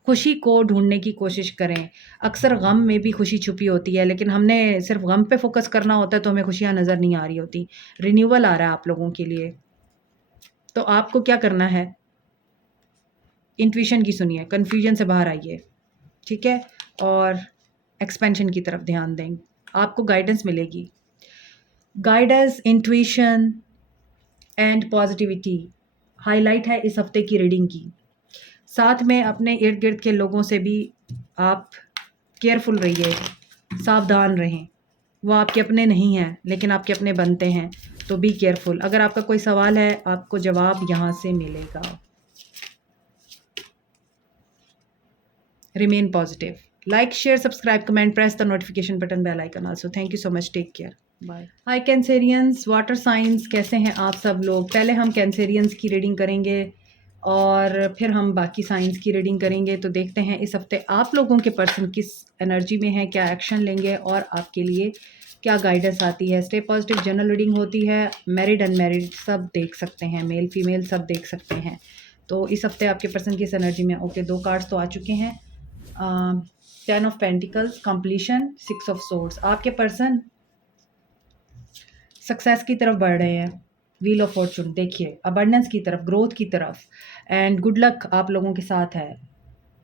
खुशी को ढूँढने की कोशिश करें। अक्सर गम में भी खुशी छुपी होती है, लेकिन हमने सिर्फ़ गम पे फ़ोकस करना होता है तो हमें खुशियाँ नज़र नहीं आ रही होती। रिन्यूअल आ रहा है आप लोगों के लिए, तो आपको क्या करना है? इंट्यूशन की सुनिए, कन्फ्यूजन से बाहर आइए, ठीक है? और एक्सपेंशन की तरफ ध्यान दें, आपको गाइडेंस मिलेगी। Guidance, intuition and positivity highlight है इस हफ्ते की रीडिंग की। साथ में अपने इर्द गिर्द के लोगों से भी आप केयरफुल रहिए, सावधान रहें। वो आपके अपने नहीं हैं लेकिन आपके अपने बनते हैं, तो बी केयरफुल। अगर आपका कोई सवाल है आपको जवाब यहाँ से मिलेगा। Remain positive. Like, share, subscribe, comment, press the notification button, bell icon also. Thank you so much, take care, bye. Hi Cancerians, water signs, कैसे हैं आप सब लोग? पहले हम कैंसेरियंस की रीडिंग करेंगे और फिर हम बाकी साइंस की रीडिंग करेंगे। तो देखते हैं इस हफ्ते आप लोगों के पर्सन किस एनर्जी में है, क्या एक्शन लेंगे और आपके लिए क्या गाइडेंस आती है। स्टे पॉजिटिव जनरल रीडिंग होती है, मैरिड अनमैरिड सब देख सकते हैं, मेल फीमेल सब देख सकते हैं। तो इस हफ्ते आपके पर्सन किस एनर्जी में? ओके, 2 कार्ड्स तो आ चुके हैं। 10 of pentacles, completion, 6 of swords. आपके पर्सन सक्सेस की तरफ बढ़ रहे हैं, व्हील ऑफ फॉर्चून, देखिए अबंडेंस की तरफ, ग्रोथ की तरफ, एंड गुड लक आप लोगों के साथ है।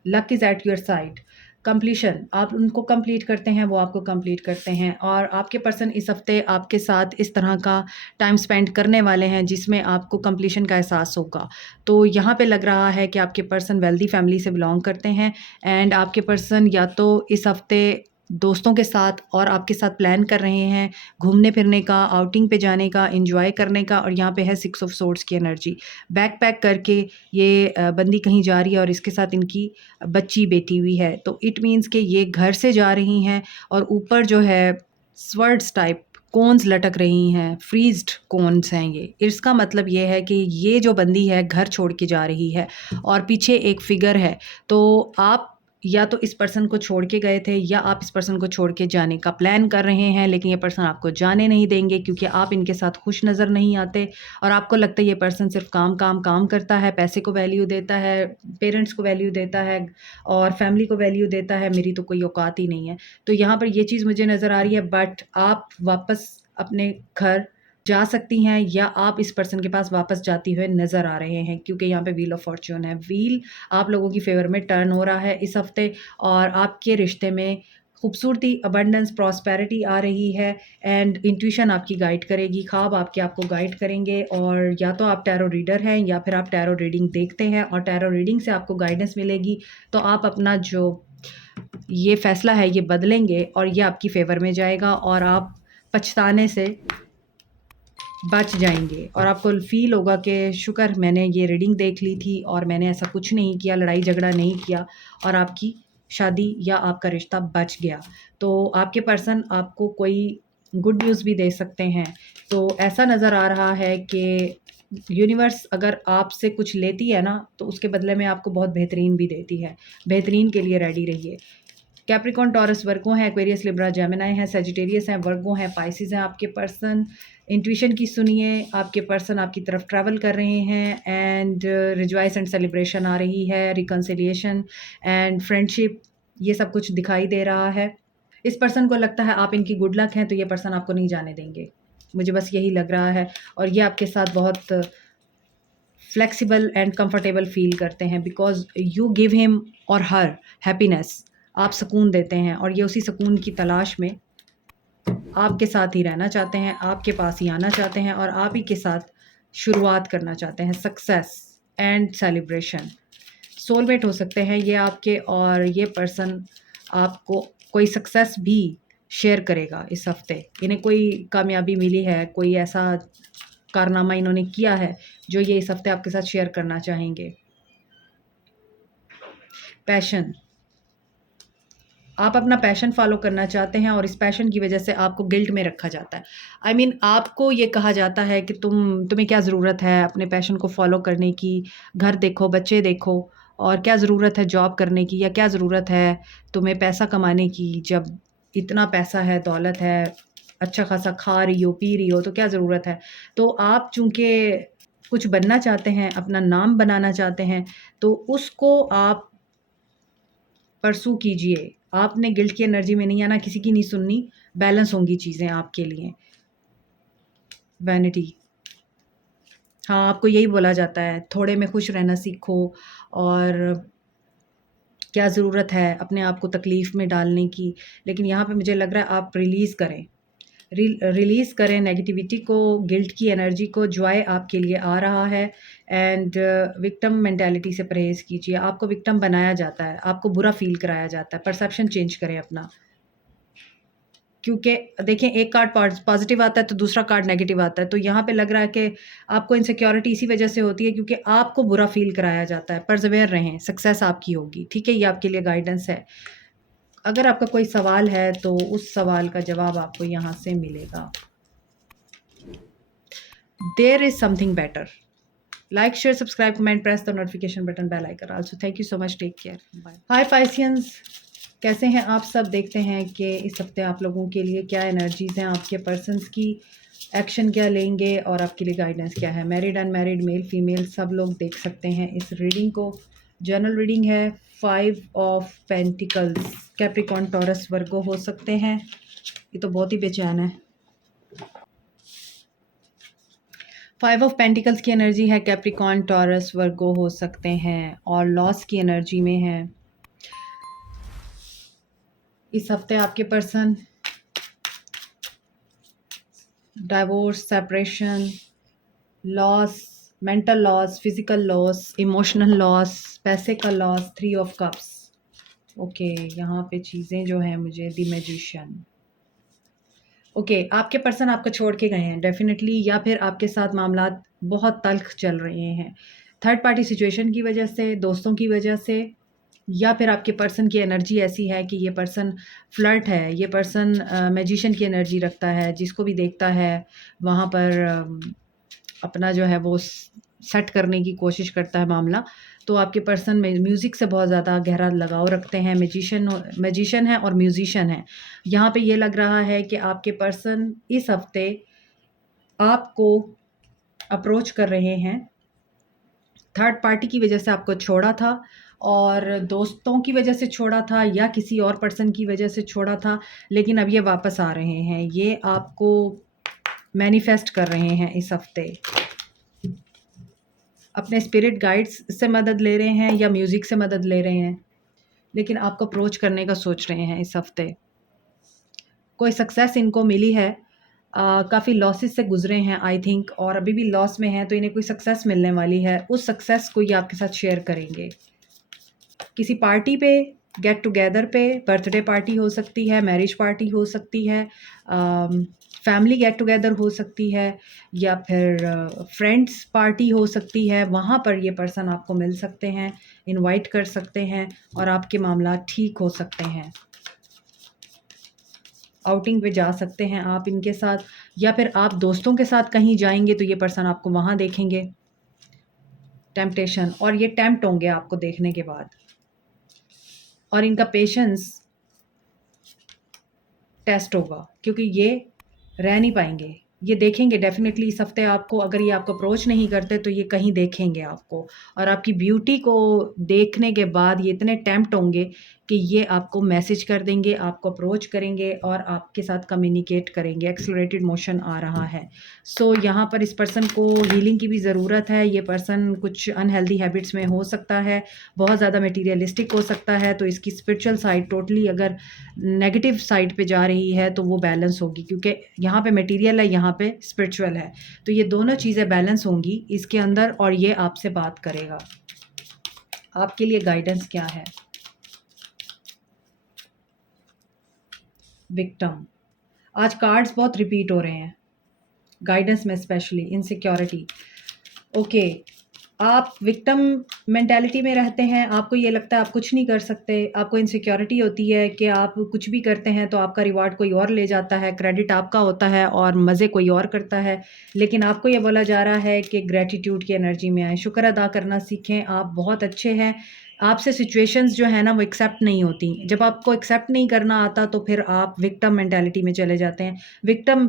Luck is at your side. Completion, आप उनको कंप्लीट करते हैं, वो आपको कंप्लीट करते हैं, और आपके पर्सन इस हफ्ते आपके साथ इस तरह का टाइम स्पेंड करने वाले हैं जिसमें आपको कंप्लीशन का एहसास होगा। तो यहाँ पे लग रहा है कि आपके पर्सन वेल्दी फैमिली से बिलोंग करते हैं, एंड आपके पर्सन या तो इस हफ्ते दोस्तों के साथ और आपके साथ प्लान कर रहे हैं घूमने फिरने का, आउटिंग पे जाने का, एंजॉय करने का, और यहाँ पे है 6 ऑफ सोर्ड्स की एनर्जी। बैक पैक करके ये बंदी कहीं जा रही है और इसके साथ इनकी बच्ची बेटी हुई है, तो इट मीन्स कि ये घर से जा रही हैं और ऊपर जो है स्वर्ड्स टाइप कोन्स लटक रही हैं, फ्रीज्ड कोन्स हैं ये। इसका मतलब ये है कि ये जो बंदी है घर छोड़ के जा रही है और पीछे एक फिगर है। तो आप या तो इस पर्सन को छोड़ के गए थे या आप इस पर्सन को छोड़ के जाने का प्लान कर रहे हैं, लेकिन ये पर्सन आपको जाने नहीं देंगे क्योंकि आप इनके साथ खुश नज़र नहीं आते और आपको लगता है ये पर्सन सिर्फ काम काम काम करता है, पैसे को वैल्यू देता है, पेरेंट्स को वैल्यू देता है और फैमिली को वैल्यू देता है, मेरी तो कोई औकात ही नहीं है। तो यहाँ पर ये चीज़ मुझे नज़र आ रही है, बट आप वापस अपने घर जा सकती हैं या आप इस पर्सन के पास वापस जाती हुए नज़र आ रहे हैं, क्योंकि यहाँ पे व्हील ऑफ फॉर्च्यून है। व्हील आप लोगों की फ़ेवर में टर्न हो रहा है इस हफ़्ते और आपके रिश्ते में खूबसूरती, अबंडेंस, प्रॉस्पेरिटी आ रही है एंड इंट्यूशन आपकी गाइड करेगी, ख्वाब आपको गाइड करेंगे। और या तो आप टैरो रीडर हैं या फिर आप टैरो रीडिंग देखते हैं और टैरो रीडिंग से आपको गाइडेंस मिलेगी, तो आप अपना जो ये फ़ैसला है ये बदलेंगे और ये आपकी फ़ेवर में जाएगा और आप पछताने से बच जाएंगे और आपको फ़ील होगा कि शुक्र मैंने ये रीडिंग देख ली थी और मैंने ऐसा कुछ नहीं किया, लड़ाई झगड़ा नहीं किया और आपकी शादी या आपका रिश्ता बच गया। तो आपके पर्सन आपको कोई गुड न्यूज़ भी दे सकते हैं। तो ऐसा नज़र आ रहा है कि यूनिवर्स अगर आपसे कुछ लेती है ना, तो उसके बदले में आपको बहुत बेहतरीन भी देती है। बेहतरीन के लिए रेडी रहिए। कैप्रिकॉर्न, टॉरस, वर्गो हैं, एक्वेरियस, लिब्रा, जेमिनी हैं, सेजिटेरियस हैं, वर्गो हैं, पाइसिस हैं। आपके पर्सन इंट्यूशन की सुनिए, आपके पर्सन आपकी तरफ ट्रैवल कर रहे हैं एंड रिजॉइस एंड सेलिब्रेशन आ रही है, रिकन्सिलिएशन एंड फ्रेंडशिप, ये सब कुछ दिखाई दे रहा है। इस पर्सन को लगता है आप इनकी गुड लक हैं, तो ये पर्सन आपको नहीं जाने देंगे, मुझे बस यही लग रहा है। और ये आपके साथ बहुत फ्लेक्सिबल एंड कंफर्टेबल फील करते हैं बिकॉज यू गिव हिम और हर हैप्पीनेस। आप सुकून देते हैं और ये उसी सुकून की तलाश में आपके साथ ही रहना चाहते हैं, आपके पास ही आना चाहते हैं और आप ही के साथ शुरुआत करना चाहते हैं, सक्सेस एंड सेलिब्रेशन। सोलमेट हो सकते हैं ये आपके और ये पर्सन आपको कोई सक्सेस भी शेयर करेगा इस हफ्ते। इन्हें कोई कामयाबी मिली है, कोई ऐसा कारनामा इन्होंने किया है जो ये इस हफ्ते आपके साथ शेयर करना चाहेंगे। पैशन, आप अपना पैशन फॉलो करना चाहते हैं और इस पैशन की वजह से आपको गिल्ट में रखा जाता है। आई मीन आपको ये कहा जाता है कि तुम्हें क्या ज़रूरत है अपने पैशन को फॉलो करने की, घर देखो, बच्चे देखो, और क्या ज़रूरत है जॉब करने की या क्या ज़रूरत है तुम्हें पैसा कमाने की, जब इतना पैसा है, दौलत है, अच्छा खासा खा रही हो, पी रही हो, तो क्या ज़रूरत है। तो आप चूँकि कुछ बनना चाहते हैं, अपना नाम बनाना चाहते हैं, तो उसको आप परसू कीजिए। आपने गिल्ट की एनर्जी में नहीं आना, किसी की नहीं सुननी, बैलेंस होंगी चीज़ें आपके लिए। वैनिटी, हाँ, आपको यही बोला जाता है, थोड़े में खुश रहना सीखो और क्या ज़रूरत है अपने आप को तकलीफ़ में डालने की। लेकिन यहाँ पे मुझे लग रहा है आप रिलीज़ करें, रिलीज़ करें नेगेटिविटी को, गिल्ट की एनर्जी को। जॉय आपके लिए आ रहा है एंड विक्टिम मेंटालिटी से परहेज़ कीजिए। आपको विक्टिम बनाया जाता है, आपको बुरा फ़ील कराया जाता है। परसेप्शन चेंज करें अपना, क्योंकि देखें एक कार्ड पॉजिटिव आता है तो दूसरा कार्ड नेगेटिव आता है। तो यहाँ पे लग रहा है कि आपको इनसिक्योरिटी इसी वजह से होती है क्योंकि आपको बुरा फ़ील कराया जाता है। परसेवेयर रहें, सक्सेस आपकी होगी, ठीक है? ये आपके लिए गाइडेंस है। अगर आपका कोई सवाल है तो उस सवाल का जवाब आपको यहाँ से मिलेगा। There is something better. Like, share, subscribe, comment, press the notification button, bell icon also. Thank you so much, take care, bye. Hi Pisceans, कैसे हैं आप सब? देखते हैं कि इस हफ्ते आप लोगों के लिए क्या एनर्जीज़ हैं, आपके पर्सन्स की एक्शन क्या लेंगे और आपके लिए गाइडेंस क्या है। मैरिड, अनमैरिड, मेल, फीमेल, सब लोग देख सकते हैं इस रीडिंग को। जनरल रीडिंग है। 5 ऑफ पेंटिकल्स, कैप्रिकॉर्न, टॉरस, वर्गो हो सकते हैं। ये तो बहुत ही बेचैन है। 5 ऑफ पेंटिकल्स की एनर्जी है, कैप्रिकॉर्न, टॉरस, वर्गो हो सकते हैं और लॉस की एनर्जी में है। इस हफ्ते आपके person divorce, separation, loss, mental loss, physical loss, emotional loss, पैसे का लॉस, 3 ऑफ कप्स। ओके, यहाँ पे चीज़ें जो हैं मुझे, द मैजिशियन। ओके, आपके पर्सन आपको छोड़ के गए हैं डेफिनेटली, या फिर आपके साथ मामलात बहुत तल्ख चल रहे हैं थर्ड पार्टी सिचुएशन की वजह से, दोस्तों की वजह से, या फिर आपके पर्सन की एनर्जी ऐसी है कि ये पर्सन फ्लर्ट है, ये पर्सन मैजिशियन की एनर्जी रखता है, जिसको भी देखता है वहाँ पर अपना जो है वो सेट करने की कोशिश करता है मामला। तो आपके पर्सन में म्यूज़िक से बहुत ज़्यादा गहरा लगाव रखते हैं, मैजिशियन है और म्यूजिशियन है। यहाँ पे ये लग रहा है कि आपके पर्सन इस हफ्ते आपको अप्रोच कर रहे हैं, थर्ड पार्टी की वजह से आपको छोड़ा था और दोस्तों की वजह से छोड़ा था या किसी और पर्सन की वजह से छोड़ा था, लेकिन अब ये वापस आ रहे हैं। ये आपको मैनिफेस्ट कर रहे हैं इस हफ्ते। अपने स्पिरिट गाइड्स से मदद ले रहे हैं या म्यूज़िक से मदद ले रहे हैं, लेकिन आपको अप्रोच करने का सोच रहे हैं इस हफ्ते। कोई सक्सेस इनको मिली है, काफ़ी लॉसेस से गुजरे हैं आई थिंक, और अभी भी लॉस में हैं, तो इन्हें कोई सक्सेस मिलने वाली है। उस सक्सेस को ये आपके साथ शेयर करेंगे किसी पार्टी पे, गेट टुगेदर पे। बर्थडे पार्टी हो सकती है, मैरिज पार्टी हो सकती है, फैमिली गेट टुगेदर हो सकती है, या फिर फ्रेंड्स पार्टी हो सकती है। वहाँ पर ये पर्सन आपको मिल सकते हैं, इनवाइट कर सकते हैं और आपके मामला ठीक हो सकते हैं। आउटिंग पे जा सकते हैं आप इनके साथ, या फिर आप दोस्तों के साथ कहीं जाएंगे तो ये पर्सन आपको वहाँ देखेंगे। टेम्पटेशन, और ये टेम्प्ट होंगे आपको देखने के बाद, और इनका पेशेंस टेस्ट होगा क्योंकि ये रह नहीं पाएंगे। ये देखेंगे डेफिनेटली इस हफ्ते आपको। अगर ये आपको अप्रोच नहीं करते तो ये कहीं देखेंगे आपको, और आपकी ब्यूटी को देखने के बाद ये इतने टेम्प्ट होंगे कि ये आपको मैसेज कर देंगे, आपको अप्रोच करेंगे और आपके साथ कम्युनिकेट करेंगे। एक्सेलरेटेड मोशन आ रहा है। सो यहाँ पर इस पर्सन को हीलिंग की भी ज़रूरत है। ये पर्सन कुछ अनहेल्दी हैबिट्स में हो सकता है, बहुत ज़्यादा मटीरियलिस्टिक हो सकता है, तो इसकी स्पिरिचुअल साइड टोटली अगर नेगेटिव साइड पे जा रही है तो वो बैलेंस होगी, क्योंकि यहाँ पे मटेरियल है, यहाँ पे स्पिरिचुअल है, तो ये दोनों चीज़ें बैलेंस होंगी इसके अंदर, और ये आपसे बात करेगा। आपके लिए गाइडेंस क्या है? विक्टिम, आज कार्ड्स बहुत रिपीट हो रहे हैं गाइडेंस में, स्पेशली इनसिक्योरिटी। ओके, आप विक्टिम मेंटालिटी में रहते हैं, आपको ये लगता है आप कुछ नहीं कर सकते, आपको इनसिक्योरिटी होती है कि आप कुछ भी करते हैं तो आपका रिवार्ड कोई और ले जाता है, क्रेडिट आपका होता है और मज़े कोई और करता है। लेकिन आपको ये बोला जा रहा है कि ग्रेटिट्यूड की एनर्जी में आए, शुक्र अदा करना सीखें। आप बहुत अच्छे हैं। आपसे सिचुएशंस जो है ना वो एक्सेप्ट नहीं होती। जब आपको एक्सेप्ट नहीं करना आता तो फिर आप विक्टिम मेंटालिटी में चले जाते हैं, विक्टिम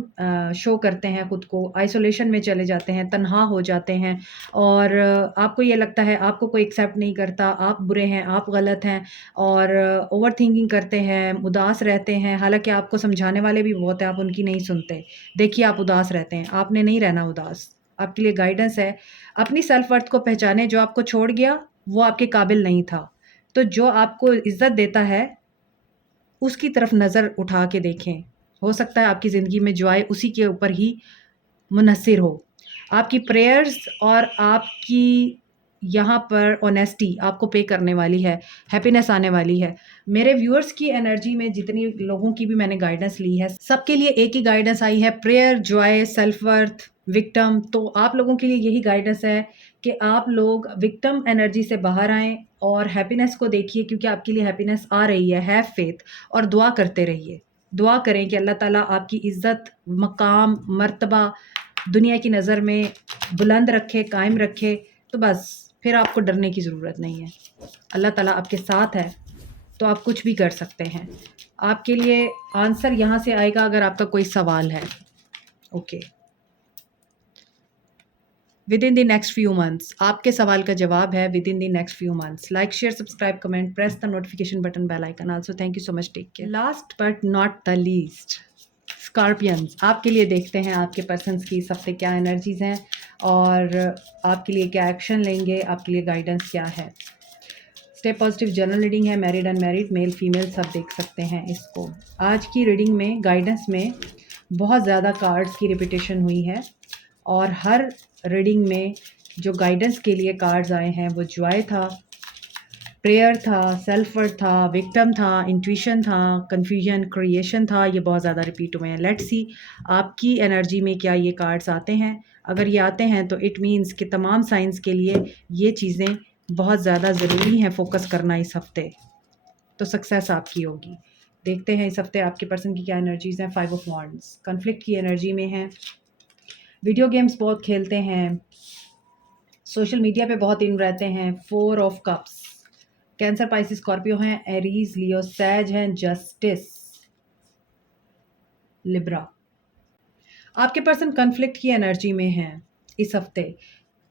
शो करते हैं खुद को, आइसोलेशन में चले जाते हैं, तन्हा हो जाते हैं, और आपको ये लगता है आपको कोई एक्सेप्ट नहीं करता, आप बुरे हैं, आप गलत हैं, और ओवर थिंकिंग करते हैं, उदास रहते हैं। हालांकि आपको समझाने वाले भी बहुत हैं, आप उनकी नहीं सुनते। देखिए आप उदास रहते हैं, आपने नहीं रहना उदास। आपके लिए गाइडेंस है, अपनी सेल्फ वर्थ को पहचाने। जो आपको छोड़ गया वो आपके काबिल नहीं था, तो जो आपको इज्जत देता है उसकी तरफ नज़र उठा के देखें। हो सकता है आपकी ज़िंदगी में जो आए उसी के ऊपर ही मुनहसिर हो। आपकी प्रेयर्स और आपकी यहाँ पर ऑनेस्टी आपको पे करने वाली है, हैप्पीनेस आने वाली है। मेरे व्यूअर्स की एनर्जी में जितनी लोगों की भी मैंने गाइडेंस ली है, सबके लिए एक ही गाइडेंस आई है, prayer, Joy, self worth, victim. तो आप लोगों के लिए यही गाइडेंस है कि आप लोग विक्टिम एनर्जी से बाहर आएँ और हैप्पीनेस को देखिए, क्योंकि आपके लिए हैप्पीनेस आ रही है। हैव फेथ और दुआ करते रहिए। दुआ करें कि अल्लाह ताला आपकी इज़्ज़त, मकाम, मर्तबा दुनिया की नज़र में बुलंद रखे, कायम रखे। तो बस फिर आपको डरने की ज़रूरत नहीं है। अल्लाह ताला आपके साथ है तो आप कुछ भी कर सकते हैं। आपके लिए आंसर यहाँ से आएगा अगर आपका कोई सवाल है। Okay, within the next few months आपके सवाल का जवाब है within the next few months. Like, share, subscribe, comment, press the notification button, bell icon also. Thank you so much, take care. Last but not the least, Scorpions, आपके लिए देखते हैं आपके पर्सन्स की इस हफ्ते क्या एनर्जीज़ हैं और आपके लिए क्या एक्शन लेंगे, आपके लिए गाइडेंस क्या है। स्टे पॉजिटिव जनरल रीडिंग है, मैरिड अनमैरिड, मेल फीमेल सब देख सकते हैं इसको। आज की रीडिंग में गाइडेंस में बहुत ज़्यादा कार्ड्स की रिपीटेशन हुई है, और हर रीडिंग में जो गाइडेंस के लिए कार्ड्स आए हैं वो जॉय था, प्रेयर था, सेल्फ वर्थ था, विक्टिम था, इंट्यूशन था, कन्फ्यूजन, क्रिएशन था। ये बहुत ज़्यादा रिपीट हुए हैं। लेट्स सी आपकी एनर्जी में क्या ये कार्ड्स आते हैं। अगर ये आते हैं तो इट मीन्स कि तमाम साइंस के लिए ये चीज़ें बहुत ज़्यादा ज़रूरी हैं फोकस करना इस हफ्ते, तो सक्सेस आपकी होगी। देखते हैं इस हफ्ते आपके पर्सन की क्या एनर्जीज़ हैं। 5 ऑफ वांड्स, कन्फ्लिक्ट की एनर्जी में है, वीडियो गेम्स बहुत खेलते हैं, सोशल मीडिया पे बहुत इन रहते हैं। 4 of cups, cancer, Pisces, Scorpio हैं, एरीज, लियो, सैज हैं, जस्टिस, लिब्रा। आपके पर्सन कन्फ्लिक्ट की एनर्जी में हैं इस हफ्ते।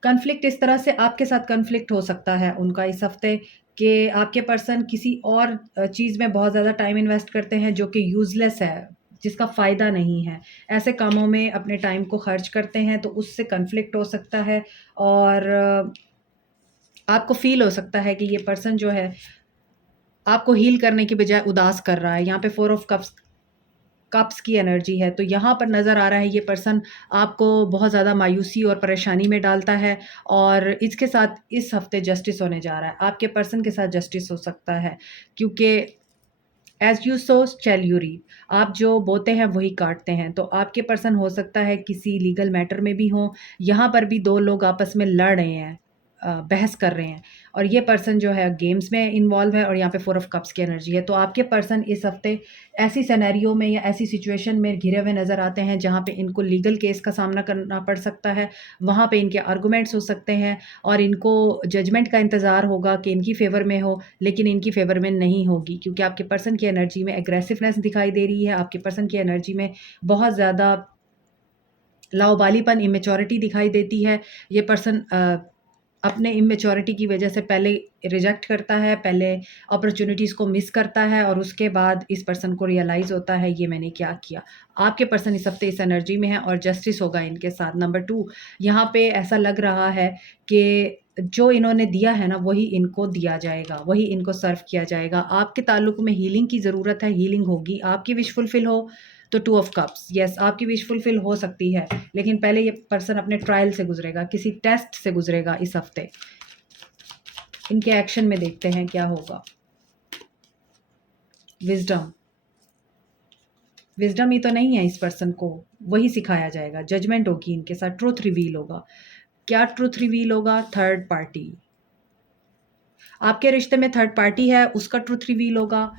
कन्फ्लिक्ट इस तरह से आपके साथ कन्फ्लिक्ट हो सकता है उनका इस हफ्ते कि आपके पर्सन किसी और चीज़ में बहुत ज़्यादा टाइम इन्वेस्ट करते हैं जो कि यूज़लेस है, जिसका फ़ायदा नहीं है। ऐसे कामों में अपने टाइम को खर्च करते हैं, तो उससे कन्फ्लिक्ट हो सकता है और आपको फ़ील हो सकता है कि ये पर्सन जो है आपको हील करने की बजाय उदास कर रहा है। यहाँ पे 4 ऑफ कप्स कप्स की एनर्जी है, तो यहाँ पर नज़र आ रहा है ये पर्सन आपको बहुत ज़्यादा मायूसी और परेशानी में डालता है और इसके साथ इस हफ्ते जस्टिस होने जा रहा है। आपके पर्सन के साथ जस्टिस हो सकता है क्योंकि as you sow shall you reap, आप जो बोते हैं वही काटते हैं। तो आपके पर्सन हो सकता है किसी लीगल मैटर में भी हों, यहाँ पर भी 2 लोग आपस में लड़ रहे हैं, बहस कर रहे हैं और ये पर्सन जो है गेम्स में इन्वॉल्व है और यहाँ पे 4 ऑफ कप्स की एनर्जी है। तो आपके पर्सन इस हफ्ते ऐसी सिनेरियो में या ऐसी सिचुएशन में घिरे हुए नज़र आते हैं जहाँ पे इनको लीगल केस का सामना करना पड़ सकता है। वहाँ पे इनके आर्गुमेंट्स हो सकते हैं और इनको जजमेंट का इंतज़ार होगा कि इनकी फ़ेवर में हो, लेकिन इनकी फ़ेवर में नहीं होगी क्योंकि आपके पर्सन की एनर्जी में एग्रेसिवनेस दिखाई दे रही है। आपके पर्सन की एनर्जी में बहुत ज़्यादा लाओबालीपन, इमेच्योरिटी दिखाई देती है। ये पर्सन अपने इमेच्योरिटी की वजह से पहले रिजेक्ट करता है, पहले अपॉर्च्युनिटीज़ को मिस करता है और उसके बाद इस पर्सन को रियलाइज़ होता है ये मैंने क्या किया। आपके पर्सन इस हफ्ते इस एनर्जी में है और जस्टिस होगा इनके साथ। नंबर 2, यहाँ पे ऐसा लग रहा है कि जो इन्होंने दिया है ना वही इनको दिया जाएगा, वही इनको सर्व किया जाएगा। आपके ताल्लुक में हीलिंग की ज़रूरत है, हीलिंग होगी। आपकी विश फुलफ़िल हो तो 2 ऑफ कप्स, येस आपकी विश फुलफ़िल हो सकती है, लेकिन पहले ये पर्सन अपने ट्रायल से गुज़रेगा, किसी टेस्ट से गुज़रेगा इस हफ्ते। इनके एक्शन में देखते हैं क्या होगा। विज़डम, विज़डम ही तो नहीं है इस पर्सन को, वही सिखाया जाएगा। जजमेंट होगी इनके साथ, ट्रुथ रिवील होगा। क्या ट्रुथ रिवील होगा? Third party. आपके रिश्ते में थर्ड पार्टी है, उसका ट्रुथ रिवील होगा।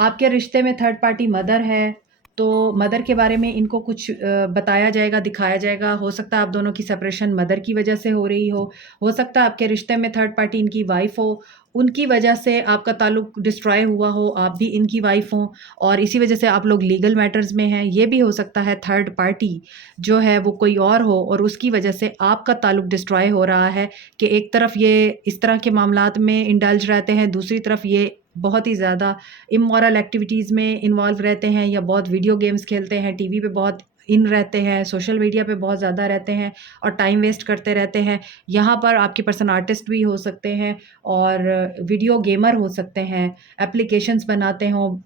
आपके रिश्ते में थर्ड पार्टी मदर है, तो मदर के बारे में इनको कुछ बताया जाएगा, दिखाया जाएगा। हो सकता है आप दोनों की सेपरेशन मदर की वजह से हो रही हो सकता है आपके रिश्ते में थर्ड पार्टी इनकी वाइफ़ हो, उनकी वजह से आपका ताल्लुक डिस्ट्रॉय हुआ हो, आप भी इनकी वाइफ़ हों और इसी वजह से आप लोग लीगल मैटर्स में हैं। ये भी हो सकता है थर्ड पार्टी जो है वो कोई और हो और उसकी वजह से आपका ताल्लुक डिस्ट्रॉय हो रहा है कि एक तरफ ये इस तरह के मामलात में इंडल्ज रहते हैं, दूसरी तरफ ये बहुत ही ज़्यादा इमोरल एक्टिविटीज़ में इन्वॉल्व रहते हैं या बहुत वीडियो गेम्स खेलते हैं, टीवी पे बहुत इन रहते हैं, सोशल मीडिया पे बहुत ज़्यादा रहते हैं और टाइम वेस्ट करते रहते हैं। यहाँ पर आपके पर्सन आर्टिस्ट भी हो सकते हैं और वीडियो गेमर हो सकते हैं, एप्लीकेशंस बनाते हों,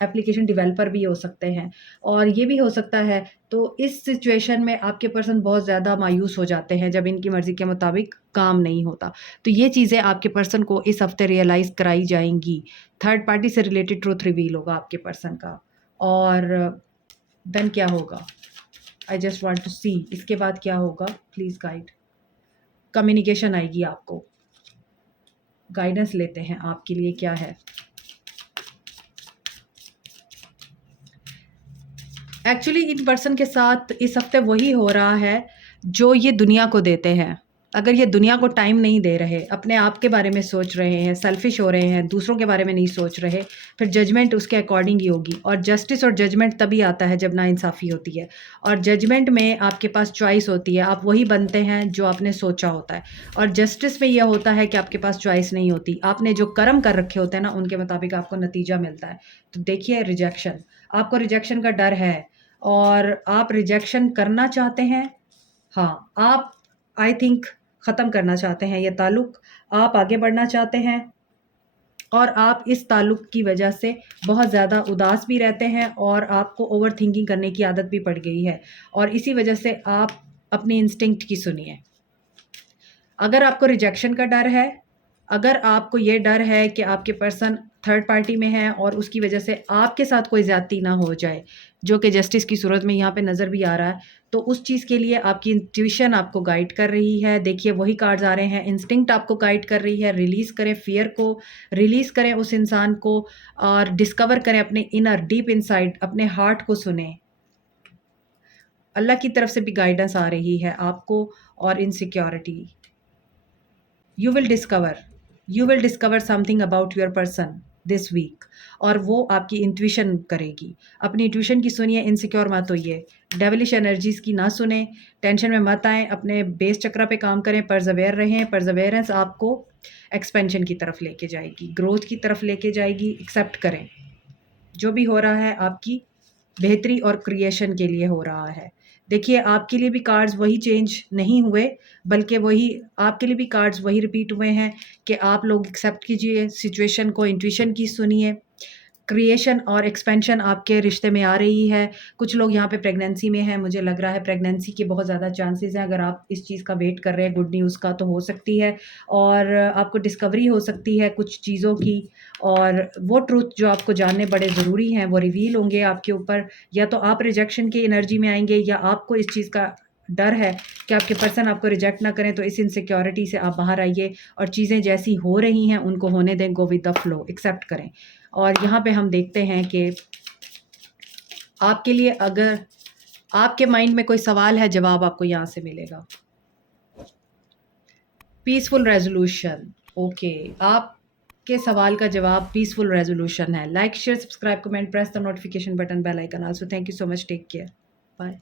एप्लीकेशन डेवलपर भी हो सकते हैं और ये भी हो सकता है। तो इस सिचुएशन में आपके पर्सन बहुत ज़्यादा मायूस हो जाते हैं जब इनकी मर्ज़ी के मुताबिक काम नहीं होता। तो ये चीज़ें आपके पर्सन को इस हफ्ते रियलाइज़ कराई जाएँगी। थर्ड पार्टी से रिलेटेड ट्रुथ रिवील होगा आपके पर्सन का और देन क्या होगा? आई जस्ट वांट टू सी इसके बाद क्या होगा? Please guide. कम्युनिकेशन आएगी आपको। गाइडेंस लेते हैं आपके लिए क्या है? एक्चुअली इन पर्सन के साथ इस हफ्ते वही हो रहा है जो ये दुनिया को देते हैं। अगर ये दुनिया को टाइम नहीं दे रहे, अपने आप के बारे में सोच रहे हैं, सेल्फिश हो रहे हैं, दूसरों के बारे में नहीं सोच रहे, फिर जजमेंट उसके अकॉर्डिंग ही होगी और जस्टिस और जजमेंट तभी आता है जब नाइंसाफ़ी होती है और जजमेंट में आपके पास चॉइस होती है, आप वही बनते हैं जो आपने सोचा होता है और जस्टिस में यह होता है कि आपके पास चॉइस नहीं होती, आपने जो कर्म कर रखे होते हैं ना उनके मुताबिक आपको नतीजा मिलता है। तो देखिए रिजेक्शन, आपको रिजेक्शन का डर है और आप रिजेक्शन करना चाहते हैं। हाँ, आप आई थिंक ख़त्म करना चाहते हैं ये ताल्लुक़, आप आगे बढ़ना चाहते हैं और आप इस ताल्लुक़ की वजह से बहुत ज़्यादा उदास भी रहते हैं और आपको ओवरथिंकिंग करने की आदत भी पड़ गई है और इसी वजह से आप अपनी इंस्टिंक्ट की सुनिए। अगर आपको रिजेक्शन का डर है, अगर आपको ये डर है कि आपके पर्सन थर्ड पार्टी में है और उसकी वजह से आपके साथ कोई ज़्यादती ना हो जाए, जो कि जस्टिस की सूरत में यहाँ पे नज़र भी आ रहा है, तो उस चीज़ के लिए आपकी इंट्यूशन आपको गाइड कर रही है। देखिए वही कार्ड्स आ रहे हैं, इंस्टिंक्ट आपको गाइड कर रही है। रिलीज़ करें फ़ियर को, रिलीज़ करें उस इंसान को और डिस्कवर करें अपने इनर डीप इनसाइड, अपने हार्ट को सुनें। अल्लाह की तरफ से भी गाइडेंस आ रही है आपको और insecurity. You will discover something about your person this week, और वो आपकी इंट्यूशन करेगी। अपनी इंट्यूशन की सुनिए, इनसिक्योर मत होइए, डेविलिश एनर्जीज की ना सुने, टेंशन में मत आएँ, अपने बेस चक्र पे काम करें, परजवेयर रहें। परजवेरेंस आपको एक्सपेंशन की तरफ लेके जाएगी, ग्रोथ की तरफ लेके जाएगी। एक्सेप्ट करें जो भी हो रहा है आपकी बेहतरी और क्रिएशन के लिए हो रहा है। देखिए, आपके लिए भी कार्ड्स वही चेंज नहीं हुए, बल्कि वही आपके लिए भी कार्ड्स वही रिपीट हुए हैं कि आप लोग एक्सेप्ट कीजिए सिचुएशन को, इंट्यूशन की सुनिए। क्रिएशन और एक्सपेंशन आपके रिश्ते में आ रही है। कुछ लोग यहाँ पे प्रेगनेंसी में हैं, मुझे लग रहा है प्रेगनेंसी के बहुत ज़्यादा चांसेस हैं। अगर आप इस चीज़ का वेट कर रहे हैं गुड न्यूज़ का, तो हो सकती है, और आपको डिस्कवरी हो सकती है कुछ चीज़ों की, और वो ट्रूथ जो आपको जानने बड़े ज़रूरी हैं वो रिवील होंगे आपके ऊपर। या तो आप रिजेक्शन की एनर्जी में आएंगे, या आपको इस चीज़ का डर है कि आपके पर्सन आपको रिजेक्ट ना करें। तो इस इनसिक्योरिटी से आप बाहर आइए, और चीज़ें जैसी हो रही हैं उनको होने दें, go with the flow, accept करें। और यहाँ पे हम देखते हैं कि आपके लिए अगर आपके माइंड में कोई सवाल है, जवाब आपको यहाँ से मिलेगा। पीसफुल रेजोल्यूशन, ओके, आपके सवाल का जवाब पीसफुल रेजोल्यूशन है। Like, share, subscribe, comment, press the notification button, bell icon. Also thank you so much, take care, bye.